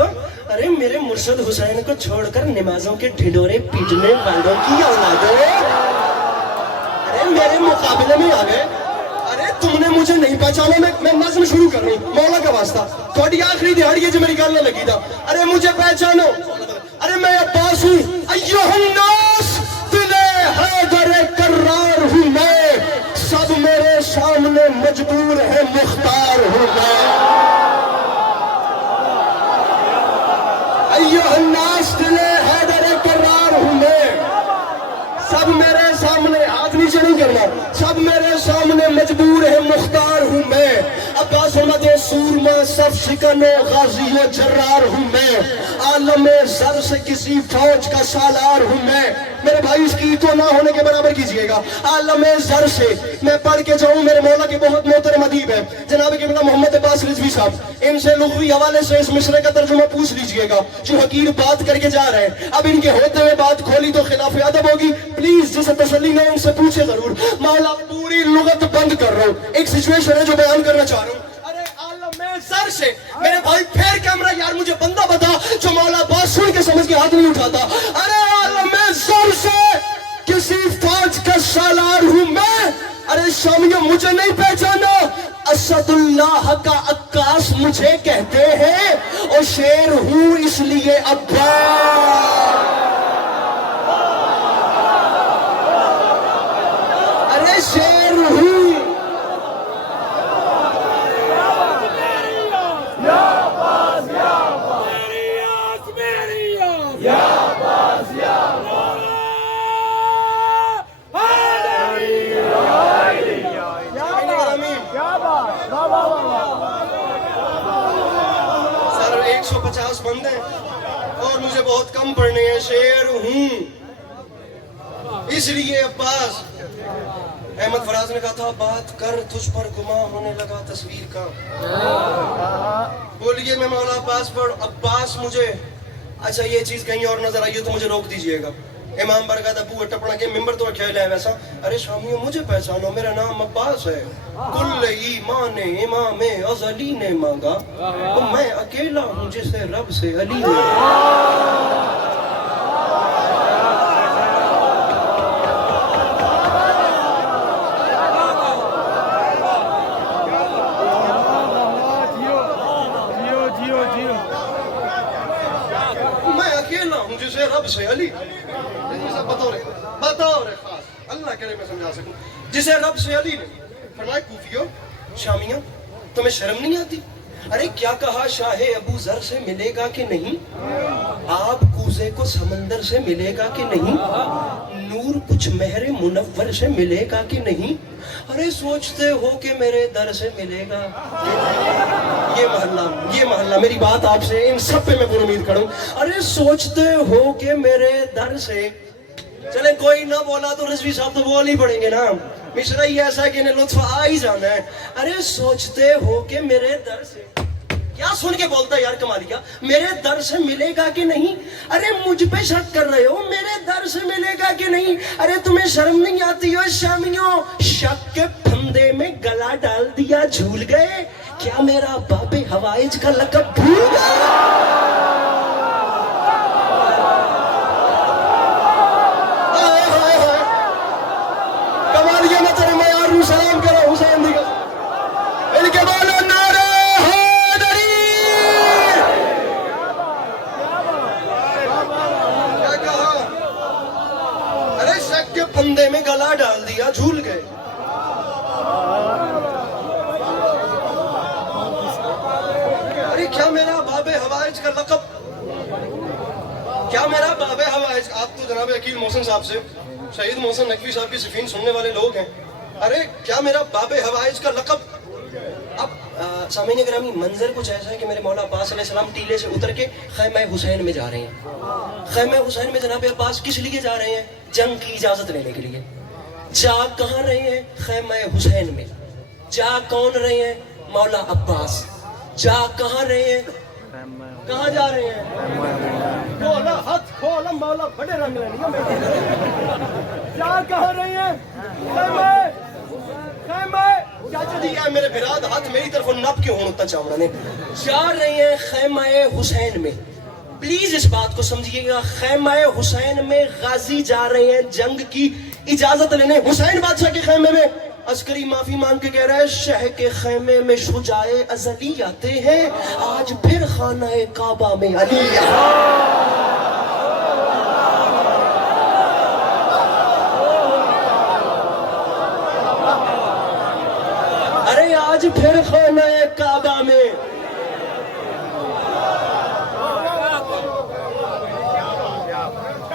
ارے میرے مرشد حسین کو چھوڑ کر نمازوں کے ڈھنڈورے پیٹنے والوں کی اولاد ہے، میرے مقابلے میں آ گئے. ارے تم نے مجھے نہیں پہچانا. میں نظم شروع کر رہا ہوں مولا کا واسطہ، تھوڑی آخری دہاڑی ہے جو میری گل نہ لگی تھا. ارے مجھے پہچانو، ارے میں عباس ہوں. ایھا الناس دل حیدر کرار ہوں میں، سب میرے سامنے مجبور ہے مختار ہوں میں. ایھا الناس دل حیدر کرار ہوں میں، سب میرے سامنے، ہاتھ نیچے نہیں کرنا، سب میرے سامنے مجبور ہے مختار ہوں میں. عباس احمد سورما صف شکن غازی و جرار ہوں میں، عالم زر سے کسی فوج کا سالار ہوں میں. میرے بھائی اس کی کو نہ ہونے کے برابر کیجئے گا. عالم زر سے میں پڑھ کے جاؤں. میرے مولا کے بہت محترم ادیب ہیں جناب قبلہ محمد عباس رضوی صاحب، ان سے لغوی حوالے سے اس مصرے کا ترجمہ پوچھ لیجئے گا جو حقیر بات کر کے جا رہے ہیں. اب ان کے ہوتے ہوئے بات کھولی تو خلاف ادب ہوگی. پلیز جسے تسلی نہ ان سے پوچھے ضرور. مولا پوری لغت بند کر رہا ہوں، ایک سچویشن ہے جو بیان کرنا چاہ رہا ہوں. ارے عالم زر سے میرے بھائی پھیر کیمرہ یار مجھے بندہ بتا جو مولا عباس سن کے سمجھ کے ہاتھ نہیں اٹھاتا. ارے عالم زر سے کسی فوج کا سالار ہوں میں. ارے شامیوں مجھے نہیں پہچانا، اسد اللہ کا عکاس مجھے کہتے ہیں اور شیر ہوں اس لیے عباس. ارے شیر ہوں. سر 150 بندے اور مجھے بہت کم پڑھنے ہیں. شیر ہوں اس لیے عباس. احمد فراز نے کہا تھا بات کر تجھ پر گما ہونے لگا تصویر کا. بولیے میں مولا عباس پڑھ. عباس مجھے اچھا یہ چیز کہیں اور نظر آئی تو مجھے روک دیجئے گا. امام برکات ابو اٹپنا کے ممبر تو اکھیلا ہے ویسا. ارے شامیوں مجھے پہچانو، میرا نام عباس ہے. کل ایمان امام ازلی نے مانگا، میں اکیلا ہوں جسے رب سے علی نے. میں اکیلا ہوں جسے رب سے علی بطور خاص اللہ کرے میں سمجھا سکوں جسے رب سے علی نے فرمایا. کوفیوں شامیوں تمہیں شرم نہیں آتی؟ ارے کیا کہا شاہ ابو ذر سے ملے گا کہ نہیں، آپ کوزے کو سمندر سے ملے گا کہ نہیں، نور کچھ مہر منور سے ملے گا کہ نہیں. ارے سوچتے ہو کہ میرے در سے ملے گا. یہ محلہ میری بات آپ سے ان سب پہ میں پر امید کروں. ارے سوچتے ہو کہ میرے در سے، چلے کوئی نہ بولا تو رضوی صاحب تو بول ہی پڑیں گے نا. مشرا ہی ایسا کہ انہیں لطف آ ہی جانا ہے. ارے سوچتے ہو کہ میرے در سے، کیا سن کے بولتا ہے یار کمالیا، میرے در سے ملے گا کہ نہیں. ارے مجھ پہ شک کر رہے ہو، میرے در سے ملے گا کہ نہیں. ارے تمہیں شرم نہیں آتی ہو شامیوں؟ شک کے پھندے میں گلا ڈال دیا جھول گئے، کیا میرا باب حوائج کا لقب بھول گئے؟ کمالیا میں تیرے معیار نو سلام کرو حسین دی ان کے بولو نعرہ پھندے میں گلا ڈال دیا جھول گئے. ارے کیا میرا باب حوائج کا لقب، کیا میرا باب حوائج، آپ تو جناب عقیل محسن صاحب سے، شہید محسن نقوی صاحب کی صفین سننے والے لوگ ہیں. ارے کیا میرا باب حوائج کا لقب. اب سامعین گرامی منظر کچھ ایسا ہے کہ میرے مولا عباس علیہ السلام ٹیلے سے اتر کے خیمہ حسین میں جا رہے ہیں. خیمہ حسین میں جناب عباس کس لیے جا رہے ہیں؟ جنگ کی اجازت لینے کے لیے. جا کہاں رہے ہیں؟ خیمہ حسین میں. جا کون رہے ہیں؟ مولا عباس. جا کہاں رہے ہیں؟ کہاں جا رہے ہیں؟ کھولا ہاتھ کھولا مولا بڑے رنگ رہے. جا کہاں رہے ہیں؟ خیمہ خیمہ چاچا جی کیا میرے براد ہاتھ میری طرف نب کیوں ہوتا چاوڑا نے. جا رہے ہیں خیمہ حسین میں. پلیز اس بات کو سمجھیے گا، خیمہ حسین میں غازی جا رہے ہیں جنگ کی اجازت لینے. حسین بادشاہ کے خیمے میں عسکری معافی مانگ کے کہہ رہا ہے شہ کے خیمے میں شجاع ازلی آتے ہیں، آج پھر خانہ کعبہ میں علی. ارے آج پھر خانہ کعبہ میں.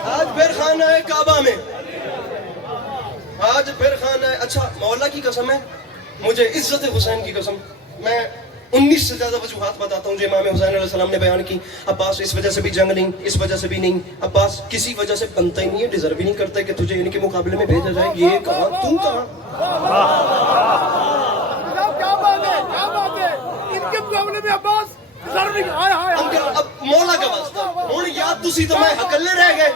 آج پھر خانہ کعبہ میں. آج پھر خانہ. اچھا مولا کی قسم ہے، مجھے عزت حسین کی قسم، میں 19 سے زیادہ وجوہات بتاتا ہوں جو امام حسین علیہ السلام نے بیان کی. عباس اس وجہ سے بھی جنگ نہیں، اس وجہ سے بھی نہیں. عباس کسی وجہ سے بنتا ہی نہیں ہے، ڈیزرو بھی نہیں کرتا ہے کہ تجھے ان کے مقابلے میں بھیجا جائے. یہ کہاں تو کہاں. اب مولا کا واسطہ ہوں یا تسی تو میں اکلے رہ گئے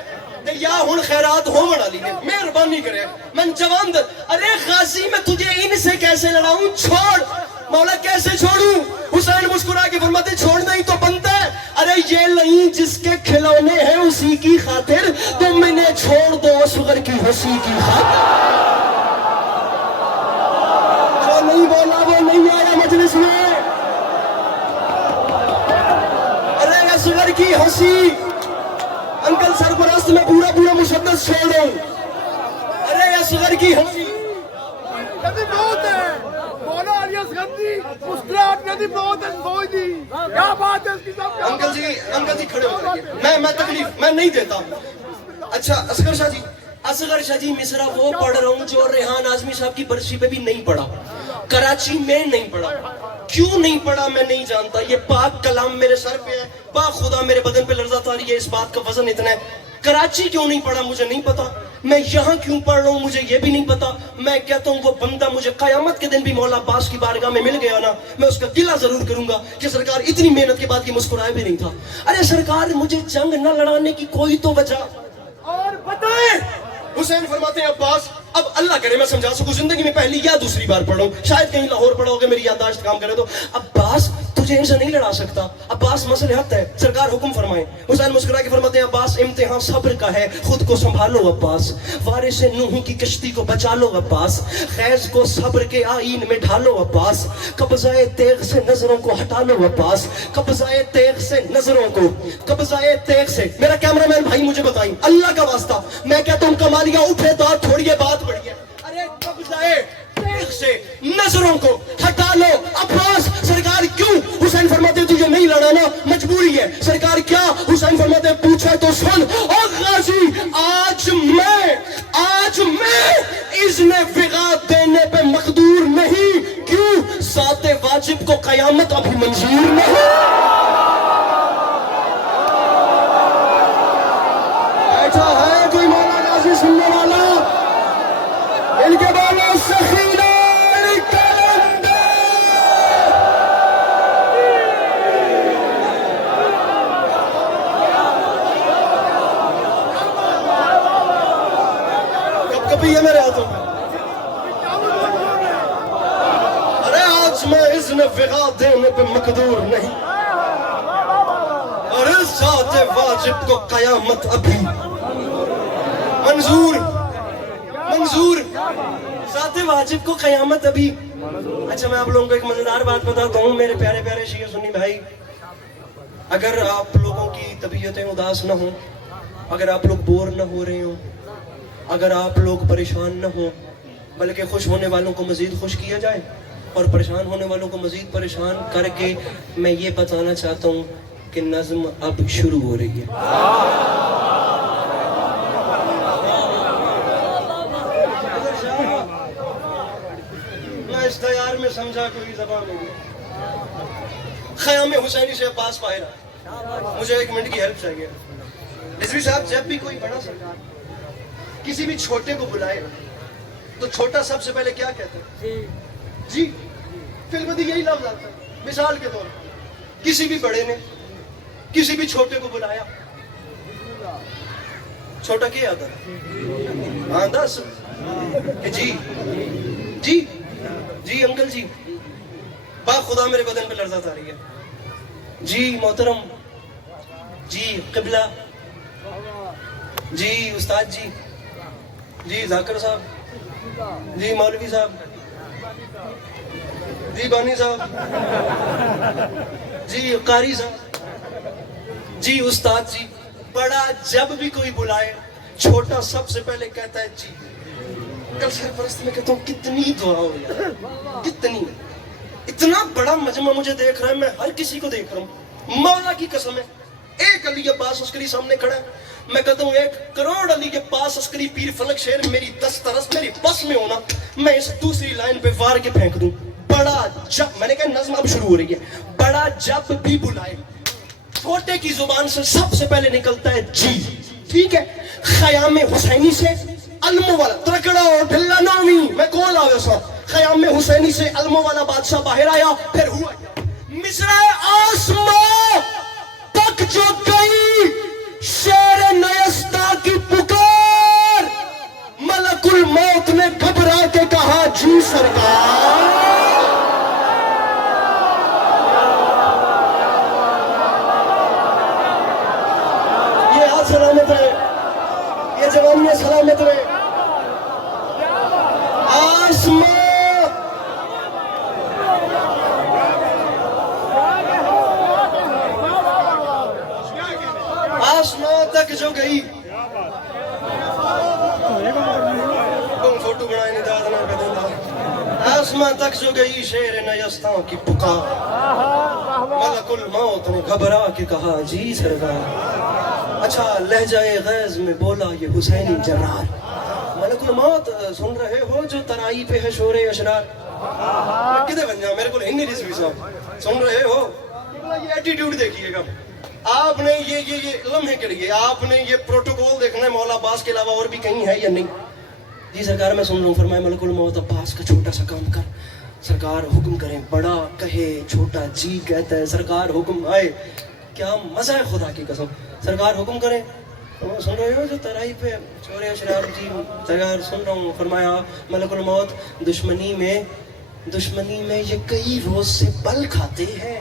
تے یا ہن خیرات ہو بڑا لی نے. مہربانی کرے من جوان در. ارے غازی میں تجھے ان سے کیسے لڑاؤں؟ چھوڑ مولا. کیسے چھوڑوں؟ حسین مسکرا کے فرماتے چھوڑنا ہی تو بنتا ہے. ارے یہ نہیں جس کے کھلونے ہیں اسی کی خاطر تم انہیں چھوڑ دو اصغر کی ہنسی کی خاطر. جو نہیں بولا وہ نہیں آیا مجلس میں. اصغر کی ہنسی انکل سرپرست میں پورا پورا مسدس چھوڑ رہا ہوں. ارے اصغر کی ہنسی کدی بہت ہے مولا علی اصغر دی مسترات کدی بہت ہے فوج دی. کیا بات ہے اس کی صاحب. انکل جی کھڑے ہو جائیے. میں تکلیف میں نہیں دیتا. اچھا اصغر شاہ جی مصرع وہ پڑھ رہا ہوں جو ریحان اعظمی صاحب کی برسی پہ بھی نہیں پڑھا، کراچی میں نہیں پڑھا. کیوں نہیں پڑھا میں نہیں جانتا. یہ پاک کلام میرے سر پہ ہے، با خدا میرے بدن پہ لرزہ تاری ہے، اس بات کا وزن اتنا ہے. کراچی کیوں نہیں پڑھا مجھے نہیں پتا. میں یہاں کیوں پڑھ رہا ہوں مجھے یہ بھی نہیں پتا. میں کہتا ہوں وہ بندہ مجھے قیامت کے دن بھی مولا عباس کی بارگاہ میں مل گیا نا، میں اس کا گلہ ضرور کروں گا کہ سرکار اتنی محنت کے بعد یہ مسکرائے بھی نہیں تھا. ارے سرکار مجھے جنگ نہ لڑانے کی کوئی تو وجہ اور بتائیں. حسین فرماتے ہیں عباس اب اللہ کرے میں سمجھا سکوں، زندگی میں پہلی یا دوسری بار پڑھا ہوں، شاید کہیں لاہور پڑھا ہوگا میری یادداشت کام کرے تو. عباس تجھے ان سے نہیں لڑا سکتا. عباس مصلحت ہے، سرکار حکم فرمائیں. حسین مسکرا کے فرماتے ہیں عباس امتحان صبر کا ہے، خود کو سنبھالو عباس. وارث نوح کی کشتی کو بچا لو عباس. خیز کو صبر کے آئین میں ڈھالو عباس. قبضہ تیغ سے نظروں کو ہٹا لو عباس. قبضہ تیغ سے نظروں کو، قبضہ تیغ سے. میرا کیمرہ مین بھائی مجھے بتائیں اللہ کا واسطہ، میں کہتا ہوں کمالیہ اٹھے دار تھوڑی بات بڑی ہے. ارے قبضہ تیغ سے نظروں کو ہٹا لو عباس. سرکار کیوں؟ حسین فرماتے ہیں تجھے نہیں لڑانا مجبوری ہے. سرکار کیا؟ حسین فرماتے ہیں پوچھا تو سن. اور غازی آج میں اذن فغا دینے پہ مقدور نہیں. کیوں؟ ذات واجب کو قیامت ابھی منظور نہیں. بیٹھا ہے کوئی مولا غازی سننے والا؟ ان کے بالوں سخینہ کلندر. کبھی ہے میرے ہاتھوں میں. ارے آج میں اذن فغا دینے پہ مقدور نہیں، اور اس ذات واجب کو قیامت ابھی منظور. ذات واجب کو قیامت ابھی. اچھا میں آپ لوگوں کو ایک مزیدار بات بتاتا ہوں میرے پیارے پیارے شیعہ سنی بھائی. اگر آپ لوگوں کی طبیعتیں اداس نہ ہوں، اگر آپ لوگ بور نہ ہو رہے ہوں، اگر آپ لوگ پریشان نہ ہوں بلکہ خوش ہونے والوں کو مزید خوش کیا جائے اور پریشان ہونے والوں کو مزید پریشان کر کے میں یہ بتانا چاہتا ہوں کہ نظم اب شروع ہو رہی ہے. میں اس تیار میں سمجھا کوئی زبان ہوگی. خیام حسینی سے عباس پاہرہ, مجھے 1 منٹ کی ہیلپ چاہیے. رضوی صاحب, جب بھی کوئی بڑا سرکار کسی بھی چھوٹے کو بلائے تو چھوٹا سب سے پہلے کیا کہتا ہے؟ جی. فلم میں یہی لفظ آتا ہے. مثال کے طور پر کسی بھی بڑے نے کسی بھی چھوٹے کو بلایا, چھوٹا کیا آتا ہے؟ ہاں دس کہ جی جی جی انکل جی. با خدا میرے بدن پہ لرزہ آ رہی ہے. جی محترم, جی قبلہ, جی استاد جی, جی ذاکر صاحب, جی مولوی صاحب, جی بانی صاحب, جی قاری صاحب, جی استاد جی. بڑا جب بھی کوئی بلائے چھوٹا سب سے پہلے کہتا ہے جی. کل سرپرست میں کہتا ہوں کتنی دعا ہو یار, کتنی. اتنا بڑا مجمع مجھے دیکھ رہا ہے, میں ہر کسی کو دیکھ رہا ہوں. مولا کی قسم ہے, 1 علی عباس عسکری سامنے کھڑا ہے, میں کہتا ہوں 1 کروڑ علی عباس عسکری پیر فلک شیر میری دسترس میری بس میں ہونا, میں اس دوسری لائن پہ وار کے پھینک دوں. بڑا جب, میں نے کہا نظم اب شروع ہو رہی ہے. بڑا جب بھی بلائے چھوٹے کی زبان سے سب سے پہلے نکلتا ہے جی. ٹھیک ہے. خیام حسینی سے علمو والا ترکڑا اور ڈھلا نامی میں کون آوے سا. خیام حسینی سے علمو والا بادشاہ باہر آیا, پھر ہوا مصرع آسمان تک جو گئی شیر نیستا کی پکار, ملک الموت نے گھبرا کے کہا جی سرکار. یہ ہاتھ سلامت رہے, یہ جوانیاں سلامت رہے. آسمان آسمان تک جو گئی, فوٹو بنائے نہیں دادنا کا دیتا. آسمان تک جو گئی شیر نیستاں کی پکار, ملک الموت نے گھبرا کے کہا جی سرکار. اچھا لہجہ غیظ میں بولا یہ حسینی جرار, ملک الموت سن رہے ہو جو ترائی پہ ہے شور اشرار. کدھے بن جاؤ میرے کو ہندی رضوی صاحب, سن رہے ہو. یہ ایٹیٹیوڈ دیکھیے گا, آپ نے یہ لمحے کے لیے آپ نے یہ پروٹوکول دیکھنا ہے مولا عباس کے علاوہ اور بھی کہیں ہے یا نہیں. جی سرکار میں سن رہا ہوں. فرمائے ملک الموت عباس کا چھوٹا سا کام کر. سرکار حکم کریں, بڑا کہے چھوٹا جی کہتا ہے. سرکار حکم آئے, کیا مزہ ہے خدا کی قسم. سرکار حکم کریں, سن رہے ہو جو ترائی پہ چورے اشرار. جی سرکار سن رہا ہوں. فرمایا ملک الموت دشمنی میں یہ کئی روز سے پل کھاتے ہیں,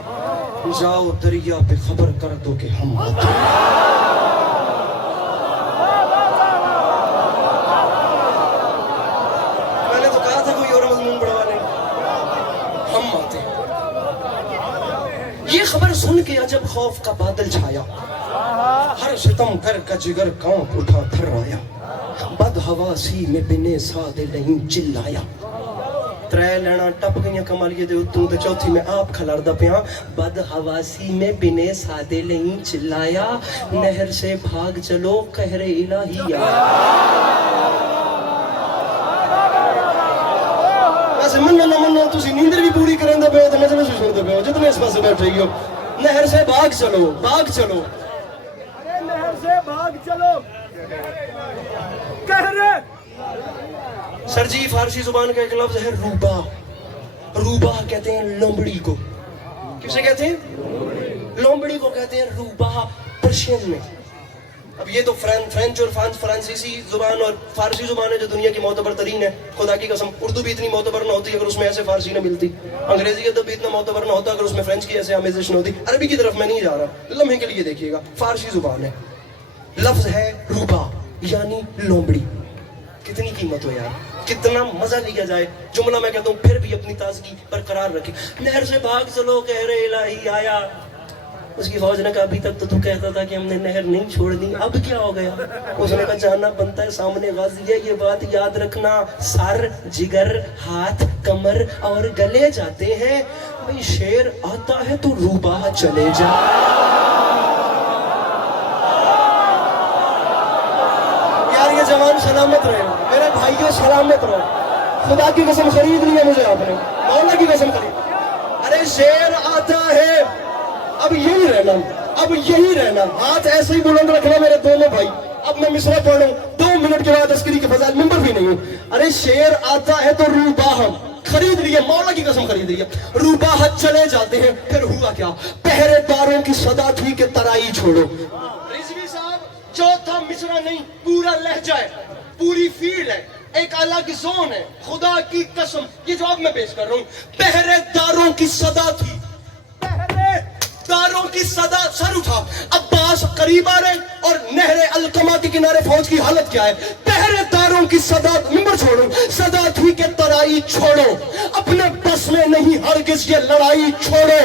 جاؤ دریا پہ خبر کر دو کہ ہم آتے ہیں. میں نے تو کہا تھا کوئی اور مضمون بڑھوا لیں, ہم آتے ہیں. یہ خبر سن کے عجب خوف کا بادل چھایا, ہر ستم کر کا جگر کانپ اٹھا تھر آیا. بد حواسی میں بنے سادے نہیں چلایا. 3 لینا ٹپ گئیاں کمالیے دے اتوں تے چوتھی میں آپ کھلاردا پیاں. بد حواسی میں بنے سادے نہیں چلایا, نہر سے بھاگ چلو قہر الہی آیا. ویسے مننا نہ مننا تسی نیندر بھی پوری کرن دے پے تے مجلس بھی سن دے پے جتنے اس پاسے بیٹھے ہو. نہر سے بھاگ چلو, بھاگ چلو. ارے نہر سے بھاگ چلو کہہ رہے. سر جی فارسی زبان کا ایک لفظ ہے روبا. روبا کہتے ہیں لومبڑی کو. کسے کہتے ہیں؟ لومبڑی کو کہتے ہیں روبا پرشین میں. اب یہ تو فرینچ اور فرانسیسی زبان اور فارسی زبان ہے جو دنیا کی معتبر ترین ہے. خدا کی قسم اردو بھی اتنی معتبر نہ ہوتی اگر اس میں ایسے فارسی نہ ملتی. انگریزی ادب بھی اتنا معتبر نہ ہوتا اگر اس میں فرینچ کی ایسے آمیزش نہ ہوتی. عربی کی طرف میں نہیں جا رہا, لمحے کے لیے دیکھیے گا. فارسی زبان ہے, لفظ ہے روبا یعنی لومبڑی. کتنی قیمت ہو یار, کتنا مزہ لیا جائے. جملہ میں کہتا ہوں پھر بھی اپنی تازگی برقرار رکھے. نہر سے بھاگ چلو قہر الہی آیا. اس کی فوج نے کہا ابھی تک تو تو کہتا تھا کہ ہم نے نہر نہیں چھوڑنی، اب کیا ہو گیا؟ اس نے کہا جانا بنتا ہے سامنے غازی ہے، یہ بات یاد رکھنا، سر، جگر، ہاتھ، کمر اور گلے جاتے ہیں، بھئی شیر آتا ہے تو روبہ چلے جا۔ یار یہ جوان سلامت رہے، میرے بھائیوں سلامت رہو، خدا کی قسم خرید لیا مجھے آپ نے، مولا کی قسم خرید۔ ارے شیر آتا ہے، اب یہی رہنا، اب یہی رہنا، ہاتھ ایسے ہی بلند رکھنا میرے دونوں بھائی۔ اب میں مصرع پڑھوں، 2 منٹ کے بعد عسکری کے فضائل، ممبر بھی نہیں ہوں۔ ارے شیر آتا ہے تو روباہ خرید لیے، مولا کی قسم خرید لیے، روباہ چلے جاتے ہیں، پھر ہوا کیا؟ پہرے داروں کی صدا تھی کہ ترائی چھوڑو۔ رضوی صاحب چوتھا مصرع نہیں، پورا لہجہ ہے، پوری فیلڈ ہے، ایک الگ زون ہے، خدا کی قسم یہ جو اب میں پیش کر رہا ہوں۔ پہرے داروں کی صدا تھی، پہرے داروں کی صدا، سر اٹھا، عباس قریب آ رہے اور نہر القمہ کے کنارے فوج کی حالت کیا ہے؟ پہرے داروں کی صدا، ممبر چھوڑو، صدا تھی کہ ترائی چھوڑو، اپنے بس میں نہیں ہرگز یہ لڑائی چھوڑو،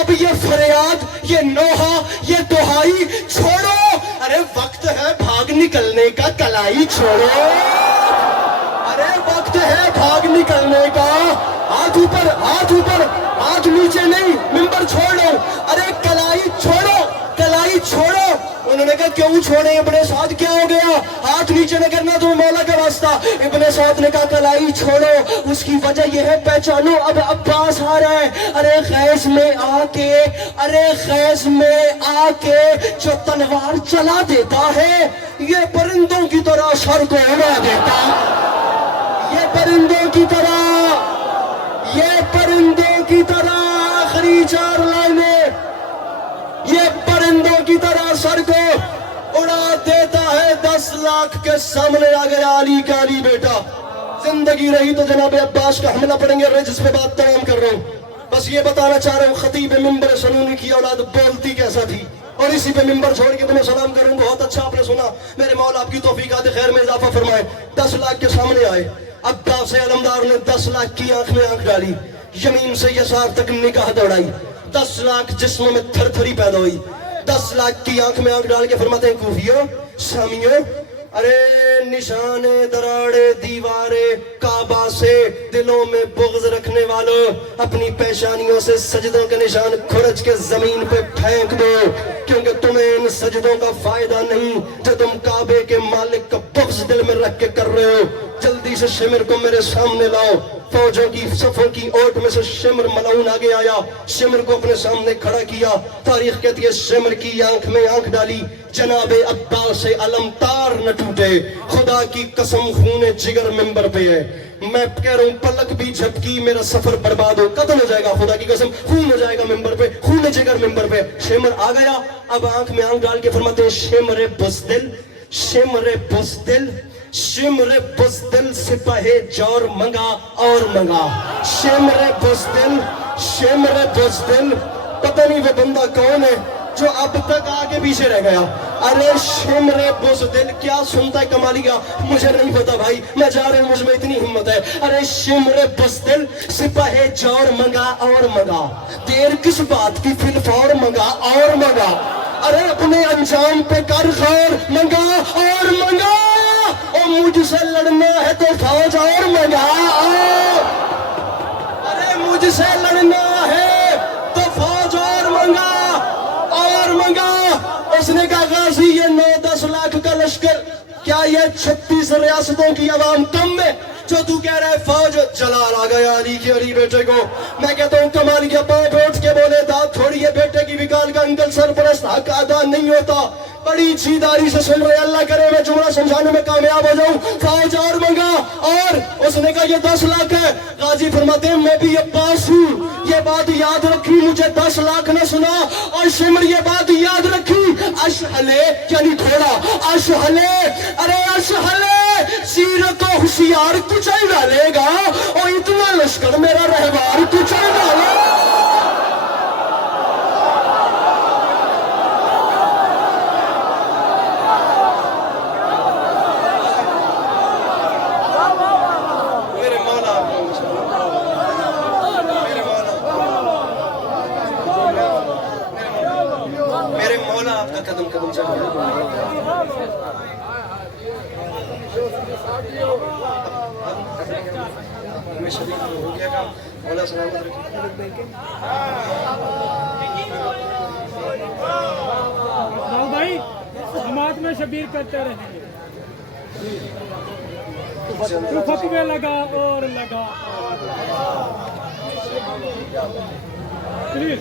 اب یہ فریاد، یہ نوحہ، یہ دہائی چھوڑو، ارے وقت ہے بھاگ نکلنے کا، کلائی چھوڑو، ارے وقت ہے بھاگ نکلنے کا، ہاتھ اوپر، ہاتھ اوپر، ہاتھ نیچے نہیں، ممبر چھوڑو، ارے کلائی چھوڑو، کلائی چھوڑو۔ انہوں نے کہا کیوں چھوڑے ابن سعد، کیا ہو گیا؟ ہاتھ نیچے نہ کرنا تو مولا کا واسطہ۔ ابن سعد نے کہا کلائی چھوڑو، اس کی وجہ یہ ہے پہچانو اب عباس آ رہا ہے، ارے خیز میں آ کے، ارے خیز میں آ کے جو تلوار چلا دیتا ہے، یہ پرندوں کی طرح سر کو اڑا دیتا، یہ پرندوں کی طرح، یہ پرندوں کی طرح، آخری 4 لائنیں، یہ پرندوں کی طرح سر کو اڑا دیتا ہے۔ 10 لاکھ کے سامنے آ گیا علی کا علی بیٹا۔ زندگی رہی تو جناب عباس کا حملہ پڑیں گے، جس پہ بات تمام کر رہا ہوں۔ بس یہ بتانا چاہ رہا ہوں خطیب منبر سنونی کی اولاد بولتی کیسا تھی، اور اسی پہ منبر چھوڑ کے تمہیں سلام کروں۔ بہت اچھا آپ نے سنا، میرے مولا آپ کی توفیقات خیر میں اضافہ فرمائے۔ 10 لاکھ کے سامنے آئے، عباس علمدار نے 10 لاکھ کی آنکھ میں آنکھ ڈالی، یمین سے یسار تک نگاہ دوڑائی، 10 لاکھ جسموں میں تھر تھری پیدا ہوئی، 10 لاکھ کی آنکھ میں آنکھ ڈال کے فرماتے ہیں کوفیوں، سامیوں، ارے نشان دراڑے دیوارے کعبہ سے دلوں میں بغض رکھنے والوں، اپنی پیشانیوں سے سجدوں کے نشان کھرچ کے زمین پہ پھینک دو، کیونکہ تمہیں ان سجدوں کا فائدہ نہیں جو تم کعبے کے مالک کا بغض دل میں رکھ کے کر رہے ہو۔ جلدی سے شمر کو میرے سامنے لاؤ۔ فوجوں کی صفوں کی اوٹ میں سے شمر ملعون آگے آیا، شمر کو اپنے سامنے کھڑا کیا۔ تاریخ کہتی ہے شمر کی آنکھ میں آنکھ ڈالی، جناب عباس علمدار نہ ٹوٹے، خدا کی قسم خون جگر منبر پہ ہے۔ میں کہہ رہا ہوں پلک بھی جھپکی میرا سفر برباد ہو، قتل ہو جائے گا، خدا کی قسم خون ہو جائے گا منبر پہ، خون جگر منبر پہ۔ شمر آ گیا، اب آنکھ میں آنکھ ڈال کے فرماتے ہیں شمر بزدل، شمر بزدل، شمر بزدل سپاہ جور منگا اور منگا، شمر بزدل، شمر بزدل، پتہ نہیں وہ بندہ کون ہے جو اب تک آگے پیچھے رہ گیا۔ ارے شمر بزدل کیا سنتا ہے کمالیہ، مجھے نہیں پتا بھائی، میں جا رہا ہوں، مجھ میں اتنی ہمت ہے۔ ارے شمر بزدل سپاہ جور منگا اور منگا، دیر کس بات کی پھر فور منگا اور منگا، ارے اپنے انجام پہ کر غور، منگا اور منگا، اور مجھ سے لڑنا ہے تو فوج اور منگا، ارے مجھ سے لڑنا ہے تو فوج اور منگا اور منگا۔ اس نے کہا غازی یہ 9-10 لاکھ کا لشکر، کیا یہ 36 ریاستوں کی عوام کم ہے جو تو کہہ رہا ہے فوج؟ جلال آ گیا علی کے علی بیٹے کو۔ میں کہتا ہوں کمال کے پاؤں اٹھ کے بولے داد چھوڑیے، بیٹے کی وکال کا انکل سرپرست حق ادا نہیں ہوتا۔ بڑی چیداری سے سن رہے، اللہ کرے میں جملہ سمجھانے میں کامیاب ہو جاؤں۔ فوج اور منگا، اور اس نے کہا یہ 10 لاکھ ہے۔ غازی فرماتے ہیں میں بھی عباس ہوں، یہ بات یاد رکھی، مجھے 10 لاکھ نہ سنا، اور شمر یہ بات یاد رکھی، اشحلے یعنی گھوڑا، اشحلے، ارے اشحلے سیرت و ہوشیار کچل ڈالے گا، اور اتنا لشکر میرا رہبار کچل ڈالے گا۔ قدم قدم چڑھ گیا. میں شدید ہو گیا کام. مولا سلامت رکھے. بھائی جماعت میں شبیر کرتے رہیں گے. تو فتوے لگا اور لگا پلیز.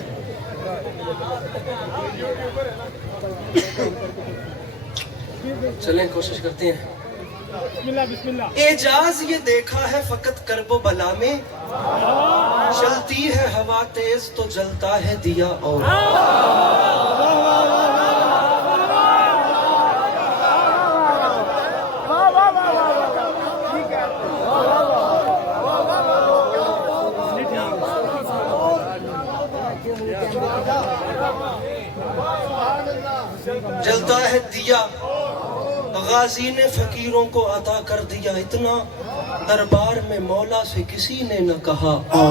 چلیں کوشش کرتے ہیں. بسم اللہ بسم اللہ. اعجاز یہ دیکھا ہے فقط کرب و بلا میں, چلتی ہے ہوا تیز تو جلتا ہے دیا اور. جلتا ہے دیا غازی نے فقیروں کو عطا کر دیا اتنا, دربار میں مولا سے کسی نے نہ کہا آؤ.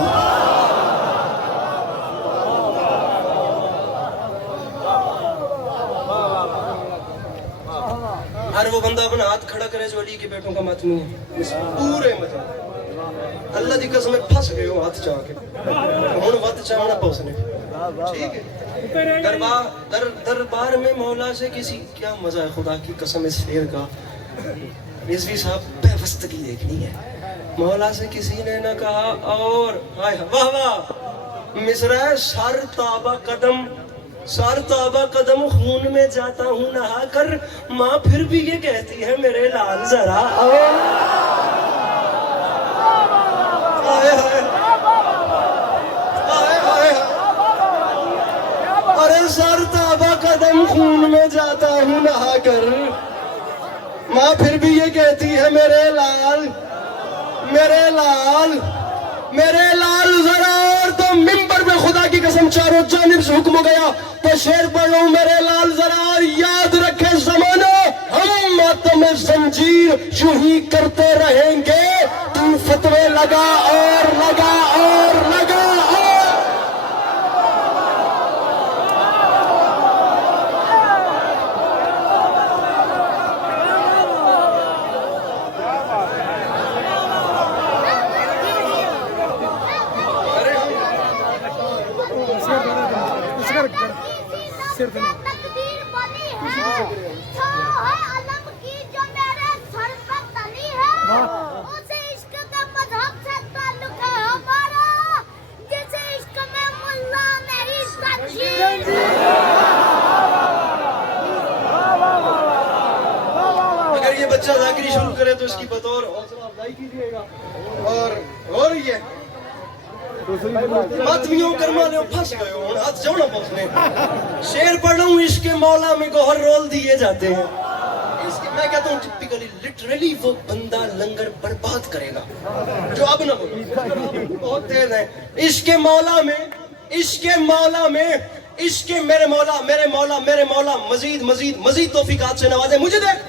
ہر وہ بندہ اپنا ہاتھ کھڑا کرے جو علی کے بیٹوں کا ماتمی ہے. اس پورے مطلب اللہ دی قسم پھنس گئے ہو ہاتھ چاہ کے, ہوں وقت چاہنا پہنچنے. ٹھیک ہے. دربار میں مولا سے کسی, کیا مزہ ہے خدا کی قسم اس شعر کا. رضوی صاحب پیوستگی دیکھنی ہے. مولا سے کسی نے نہ کہا اور واہ واہ مصرع ہے سر تابہ قدم خون میں جاتا ہوں نہا کر, ماں پھر بھی یہ کہتی ہے میرے لال ذرا ارے سر تابہ قدم خون میں جاتا ہوں نہا کر, ماں پھر بھی یہ کہتی ہے میرے لال ذرا. اور تو منبر میں خدا کی قسم چاروں جانب سے حکم ہو گیا تو شعر پڑھ رہا ہوں میرے لال ذرا. اور یاد رکھے زمانہ ہم ماتم زنجیر یوں ہی کرتے رہیں گے, تو فتوے لگا اور لگا اور لگا اور. تقدیر بنی ہے جو ہے علم کی جو میرے سر پر تلی ہے, اسے عشق کے مذہب سے تعلق ہے ہمارا, جسے عشق میں ملا نہیں سچی. اگر یہ بچہ ذاکری شروع کرے تو اس کی بطور حوصلہ افزائی کیجیے گا. اور یہ ماتمیوں کرمانے پھنس گئے ہوں ہاتھ جوڑا پہنچنے. شعر پڑھ رہا ہوں عشق مولا میں گوہر رول دیے جاتے ہیں. میں کہتا ہوں ٹپیکلی لٹرلی وہ بندہ لنگر برباد کرے گا جو اب نہ بولو, بہت تیز ہے. عشق مولا میں عشق میرے مولا مزید توفیقات سے نوازے مجھے دیکھ.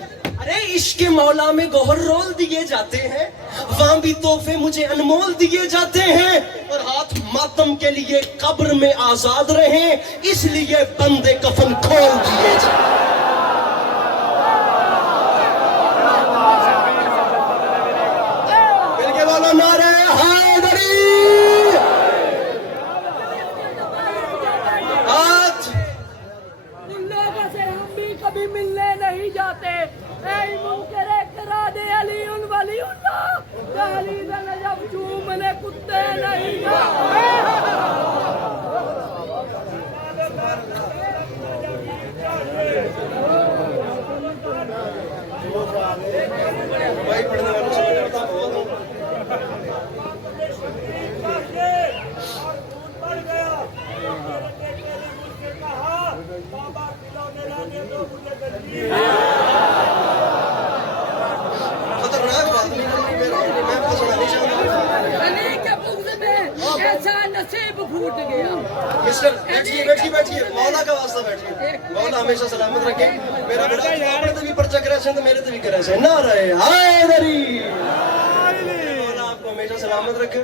ارے عشق مولا میں گوہر رول دیے جاتے ہیں, وہاں بھی تحفے مجھے انمول دیے جاتے ہیں. اور ہاتھ ماتم کے لیے قبر میں آزاد رہیں, اس لیے بندے کفن کھول دیے جاتے ہیں. مل کے بولو نعرہ حیدری. آج ان لوگوں سے ہم بھی کبھی ملنے نہیں جاتے. اے منکر اقرار علی ولی اللہ, دہلیز نجف چومنے کتے نہیں جاتے. بھائی پڑھنے والوں سے میں کرتا بہت ہوں. خطرناک بات نہیں ہے, میں پھنسنا نہیں چاہتا. علی کے بغض میں ایسا نصیب پھوٹ گیا. مسٹر بیٹھیے مولا کا واسطہ بیٹھیے. مولا ہمیشہ سلامت رکھے. میرا بیٹا اپنے تے بھی پرچہ کرے سے تو میرے تے بھی کرے سے. نعرہ حیدری. مولا آپ کو ہمیشہ سلامت رکھے.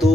2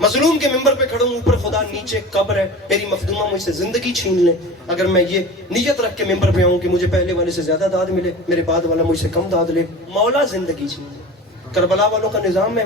مظلوم کے منبر پہ کھڑا ہوں، اوپر خدا نیچے قبر ہے، میری مخدومہ مجھ سے زندگی چھین لے، اگر میں یہ نیت رکھ کے منبر پہ آؤں کہ مجھے پہلے والے سے زیادہ داد ملے، میرے بعد والا مجھ سے کم داد لے، مولا زندگی چھین لے۔ کربلا والوں کا نظام ہے،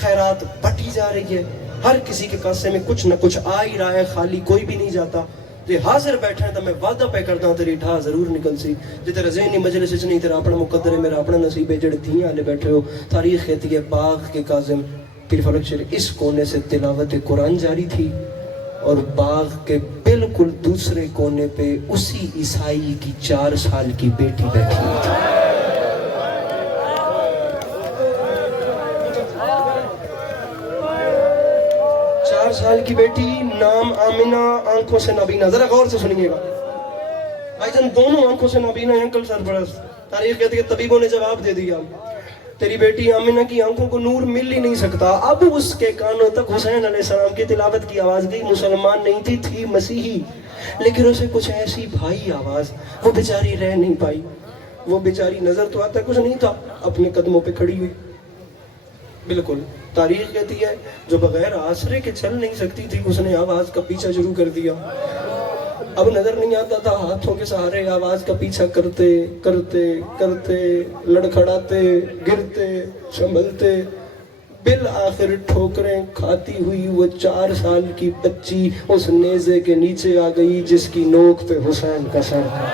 خیرات بٹی جا رہی ہے، ہر کسی کے قصے میں کچھ نہ کچھ آ ہی رہا ہے، خالی کوئی بھی نہیں جاتا۔ جی حاضر بیٹھے ہیں تو میں وعدہ پہ کرتا ہوں تیری ڈھا ضرور نکل سی، جی تیرا ذہنی مجلس وچ نہیں، تیرا اپنا مقدر ہے، میرا اپنا نصیب ہے، جڑے تھیں والے بیٹھے ہو۔ تاریخ کہتی ہے باغ کے کاظم پیر فلک شیر اس کونے سے تلاوت قرآن جاری تھی، اور باغ کے بالکل دوسرے کونے پہ اسی عیسائی کی 4 سال کی بیٹی بیٹھی ہوئی تھی۔ 4 سال کی بیٹی، نام آمنہ، آنکھوں سے نابینا۔ ذرا غور سے سنیے گا بھائی جان، دونوں آنکھوں سے نابینا ہیں، انکل سرپرست۔ تاریخ کہتی ہے طبیبوں نے جواب دے دیا، تیری بیٹی آمنہ کی آنکھوں کو نور مل ہی نہیں سکتا۔ اب اس کے کانوں تک حسین علیہ السلام کی تلاوت کی آواز گئی۔ مسلمان نہیں تھی، تھی مسیحی، لیکن اسے کچھ ایسی بھائی آواز، وہ بیچاری رہ نہیں پائی۔ وہ بیچاری نظر تو آتا کچھ نہیں تھا، اپنے قدموں پہ کھڑی ہوئی۔ بالکل تاریخ کہتی ہے جو بغیر آسرے کے چل نہیں سکتی تھی، اس نے آواز کا پیچھا شروع کر دیا۔ اب نظر نہیں آتا تھا، ہاتھوں کے سہارے آواز کا پیچھا کرتے کرتے کرتے لڑکھڑاتے، گرتے، سنبھلتے، بالآخر ٹھوکریں کھاتی ہوئی وہ 4 سال کی بچی اس نیزے کے نیچے آ گئی جس کی نوک پہ حسین کا سر تھا۔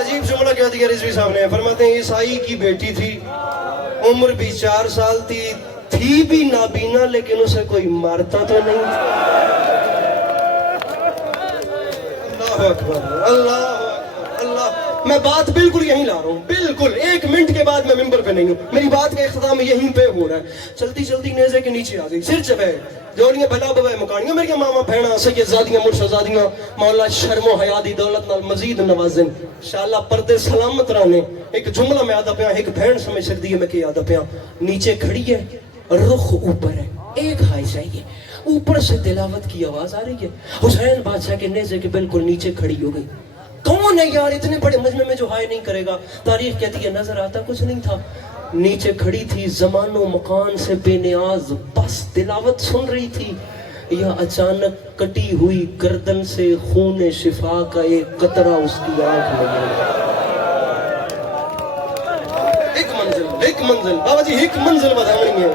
عجیب جملہ کہہ دیا رضوی صاحب نے، فرماتے ہیں عیسائی کی بیٹی تھی، عمر بھی 4 سال تھی بھی نابینا، لیکن اسے کوئی مارتا تو نہیں تھا۔ اللہ اکبر، اللہ اکبر، اللہ۔ میں بات بالکل یہیں لا رہا ہوں، بالکل 1 منٹ کے بعد میں ممبر پہ نہیں ہوں، میری بات کا اختتام یہیں پہ ہو رہا ہے۔ چلتی چلتی نیزے کے نیچے آ گئی، سر چبے جوڑیاں بھلا بوائے مکانیاں، میری ماما بہنا سید زادیاں مرشدزادیاں، مولا شرم و حیا دی دولت نال مزید نوازن، انشاءاللہ پردے سلامت رانے۔ ایک جملہ میں آدھا پیا، ایک بہن سمجھ سکتی ہے میں کہ آدھا پیا، نیچے کھڑی ہے، رخ اوپر ہے، ایک ہائی چاہیے، اوپر سے تلاوت کی آواز آ رہی ہے، حسین بادشاہ کے نیزے کے بالکل نیچے کھڑی ہو گئی۔ کون ہے یار اتنے بڑے مجمع میں جو ہائے نہیں کرے گا؟ تاریخ کہتی ہے نظر آتا کچھ نہیں تھا، نیچے کھڑی تھی، زمان و مکان سے بے نیاز، بس تلاوت سن رہی تھی، یا اچانک کٹی ہوئی گردن سے خون شفا کا ایک قطرہ اس کی آنکھ میں گیا۔ ایک منزل بابا جی، ایک منزل بدھانی ہے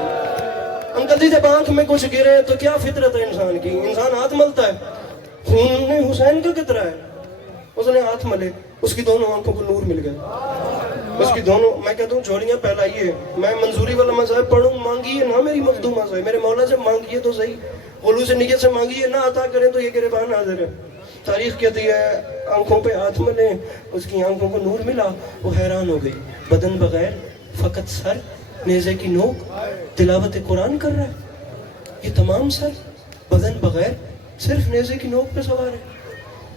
انکل جی۔ جب آنکھ میں کچھ گرے تو کیا فطرت ہے انسان کی؟ انسان ہاتھ ملتا ہے، خون نے حسین کا قطرہ ہے، اس نے ہاتھ ملے، اس کی دونوں آنکھوں کو نور مل گیا، اس کی دونوں، میں کہتا ہوں جھولیاں پھیلائیے، میں منظوری والا مذہب پڑھوں، مانگیے نہ میری مخدومہ سے، میرے مولا سے مانگیے تو صحیح، خلوص نیت سے مانگیے، نہ عطا کریں تو یہ گریبان حاضر ہے۔ تاریخ کہتی ہے آنکھوں پہ ہاتھ ملے، اس کی آنکھوں کو نور ملا، وہ حیران ہو گئی، بدن بغیر، فقط سر، نیزے کی نوک، تلاوت قرآن کر رہا ہے، یہ تمام سر بدن بغیر صرف نیزے کی نوک پہ سوار ہے،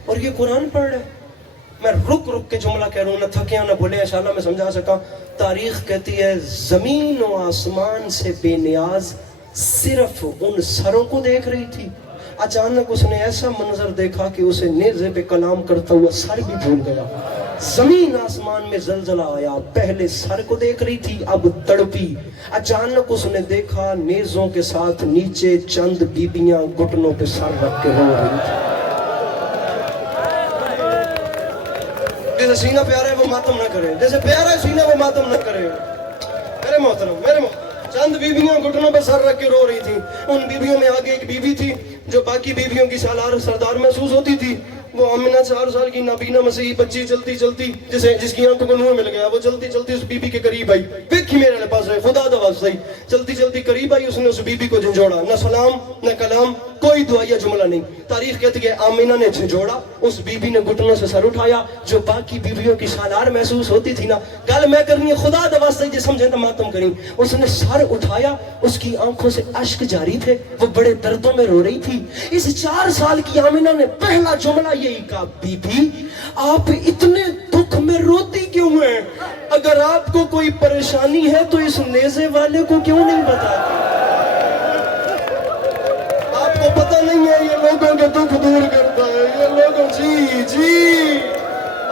اور یہ قرآن پڑھ رہا ہے۔ میں رک رک کے جملہ کہہ رہا ہوں، نہ تھکیا نہ بھولے، انشاءاللہ میں سمجھا سکا۔ تاریخ کہتی ہے زمین و آسمان سے بے نیاز صرف ان سروں کو دیکھ رہی تھی، اچانک اس نے ایسا منظر دیکھا کہ اسے نیزے پہ کلام کرتا ہوا سر بھی بھول گیا۔ زمین آسمان میں زلزلہ آیا، پہلے سر کو دیکھ رہی تھی، اب تڑپی۔ اچانک اس نے دیکھا نیزوں کے ساتھ نیچے چند بیبیاں گھٹنوں پہ سر رکھ کے رو رہی تھی۔ جیسے سینہ پیارا ہے وہ ماتم نہ کرے، جیسے پیارا ہے سینہ وہ ماتم نہ کرے۔ میرے محترم، چند بیویاں گھٹنوں پہ سر رکھ کے رو رہی تھیں۔ ان بیویوں میں آگے ایک بیوی تھی جو باقی بیویوں کی سالار سردار محسوس ہوتی تھی، وہ آمنہ 4 سال کی نابینا مسیحی بچی چلتی چلتی جس کی آنکھوں کو نور مل گیا، وہ چلتی چلتی اس بی بی کے قریب آئی، دیکھی میرے پاس ہے خدا دواز صحیح، چلتی چلتی قریب آئی، اس نے اس بی بی کو جھنجھوڑا، نہ سلام نہ کلام، کوئی دعائیہ جملہ نہیں۔ تاریخ کہتی ہے آمنہ نے جھنجھوڑا، اس بی بی نے گھٹنوں سے سر اٹھایا، جو باقی بیویوں کی سالار محسوس ہوتی تھی نا، گل میں کرنی ہے خدا دواز صحیح، جس سمجھے تو ماتم کریں، اس نے سر اٹھایا، اس کی آنکھوں سے اشک جاری تھے، وہ بڑے دردوں میں رو رہی تھی۔ اس 4 سال کی آمنہ نے پہلا جملہ یہی کہا، بی بی آپ اتنے دکھ میں روتی کیوں ہیں؟ اگر آپ کو کوئی پریشانی ہے تو اس نیزے والے کو کیوں نہیں بتاتی؟ آپ کو پتہ نہیں ہے یہ لوگوں کے دکھ دور کرتا ہے، یہ لوگوں جی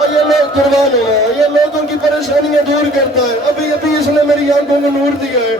اور یہ لوگ قربان ہوا ہے، یہ لوگوں کی پریشانیاں دور کرتا ہے. ابھی ابھی اس نے میری آنکھوں کو نور دیا ہے.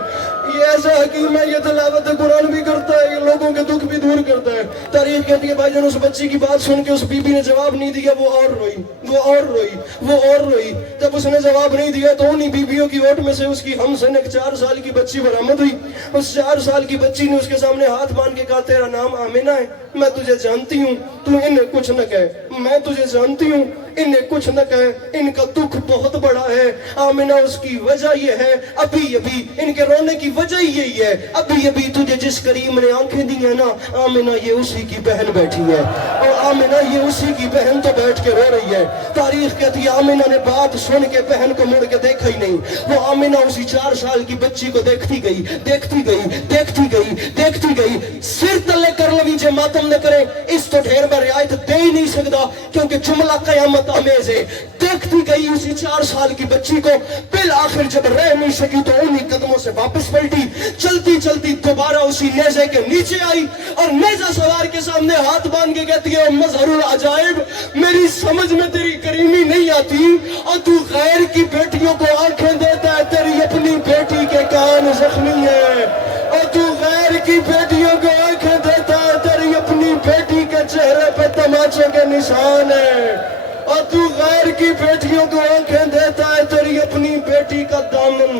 یہ ایسا حکیم ہے، یہ تلاوت قرآن بھی کرتا ہے، یہ لوگوں کے دکھ بھی دور کرتا ہے. تاریخ کہتی ہے بھائی جان اس بچی کی بات سن کے اس بی بی نے جواب نہیں دیا، وہ اور روئی، وہ اور روئی، وہ اور روئی. جب اس نے جواب نہیں دیا تو انہی بیویوں کی ووٹ میں سے اس کی ہم سن ایک 4 سال کی بچی برآمد ہوئی. اس 4 سال کی بچی نے اس کے سامنے ہاتھ باندھ کے کہا تیرا نام آمنہ ہے، میں تجھے جانتی ہوں، تو انہیں کچھ نہ کہے. میں تجھے جانتی ہوں، انہیں کچھ نہ کہے. ان کا دکھ بہت بڑا ہے. آمنہ اس کی وجہ یہ ہے، ابھی ابھی ان کے رونے کی وجہ یہی ہے، ابھی ابھی تجھے جس کریم نے آنکھیں دی ہیں نا آمنہ یہ اسی کی بہن بیٹھی ہے، اور آمنہ یہ اسی کی بہن تو بیٹھ کے رو رہی ہے. تاریخ کہتی ہے آمنہ نے بات سن کے بہن کو مڑ کے دیکھا ہی نہیں. وہ آمنہ اسی 4 سال کی بچی کو دیکھتی گئی، دیکھتی گئی، دیکھتی گئی، دیکھتی گئی. سر تلے کر لوی جے ماتم نہ کرے اس تو ڈھیر میں رعایت دے ہی نہیں سکتا کیونکہ جملہ قیامت آمیز ہے. دیکھتی گئی اسی 4 سال کی بچی کو. بالآخر جب رہ نہیں سکی تو انہی قدموں سے واپس پلٹی، چلتی چلتی دوبارہ اسی نیزے کے نیچے آئی اور نیزہ سوار کے سامنے ہاتھ باندھ کے کہتی ہے مظہر العجائب، میری سمجھ میں تیری کریمی نہیں آتی اور تو غیر کی بیٹیوں کو آنکھیں دیتا ہے، تیری اپنی بیٹی کے کان زخمی ہے. اور تو غیر کی بیٹیوں کو آنکھیں دیتا ہے، تیری اپنی بیٹی کے چہرے پہ تماچے کے نشان ہے. اور تو غیر کی بیٹیوں کو آنکھیں دیتا ہے، تیری اپنی بیٹی کا دامن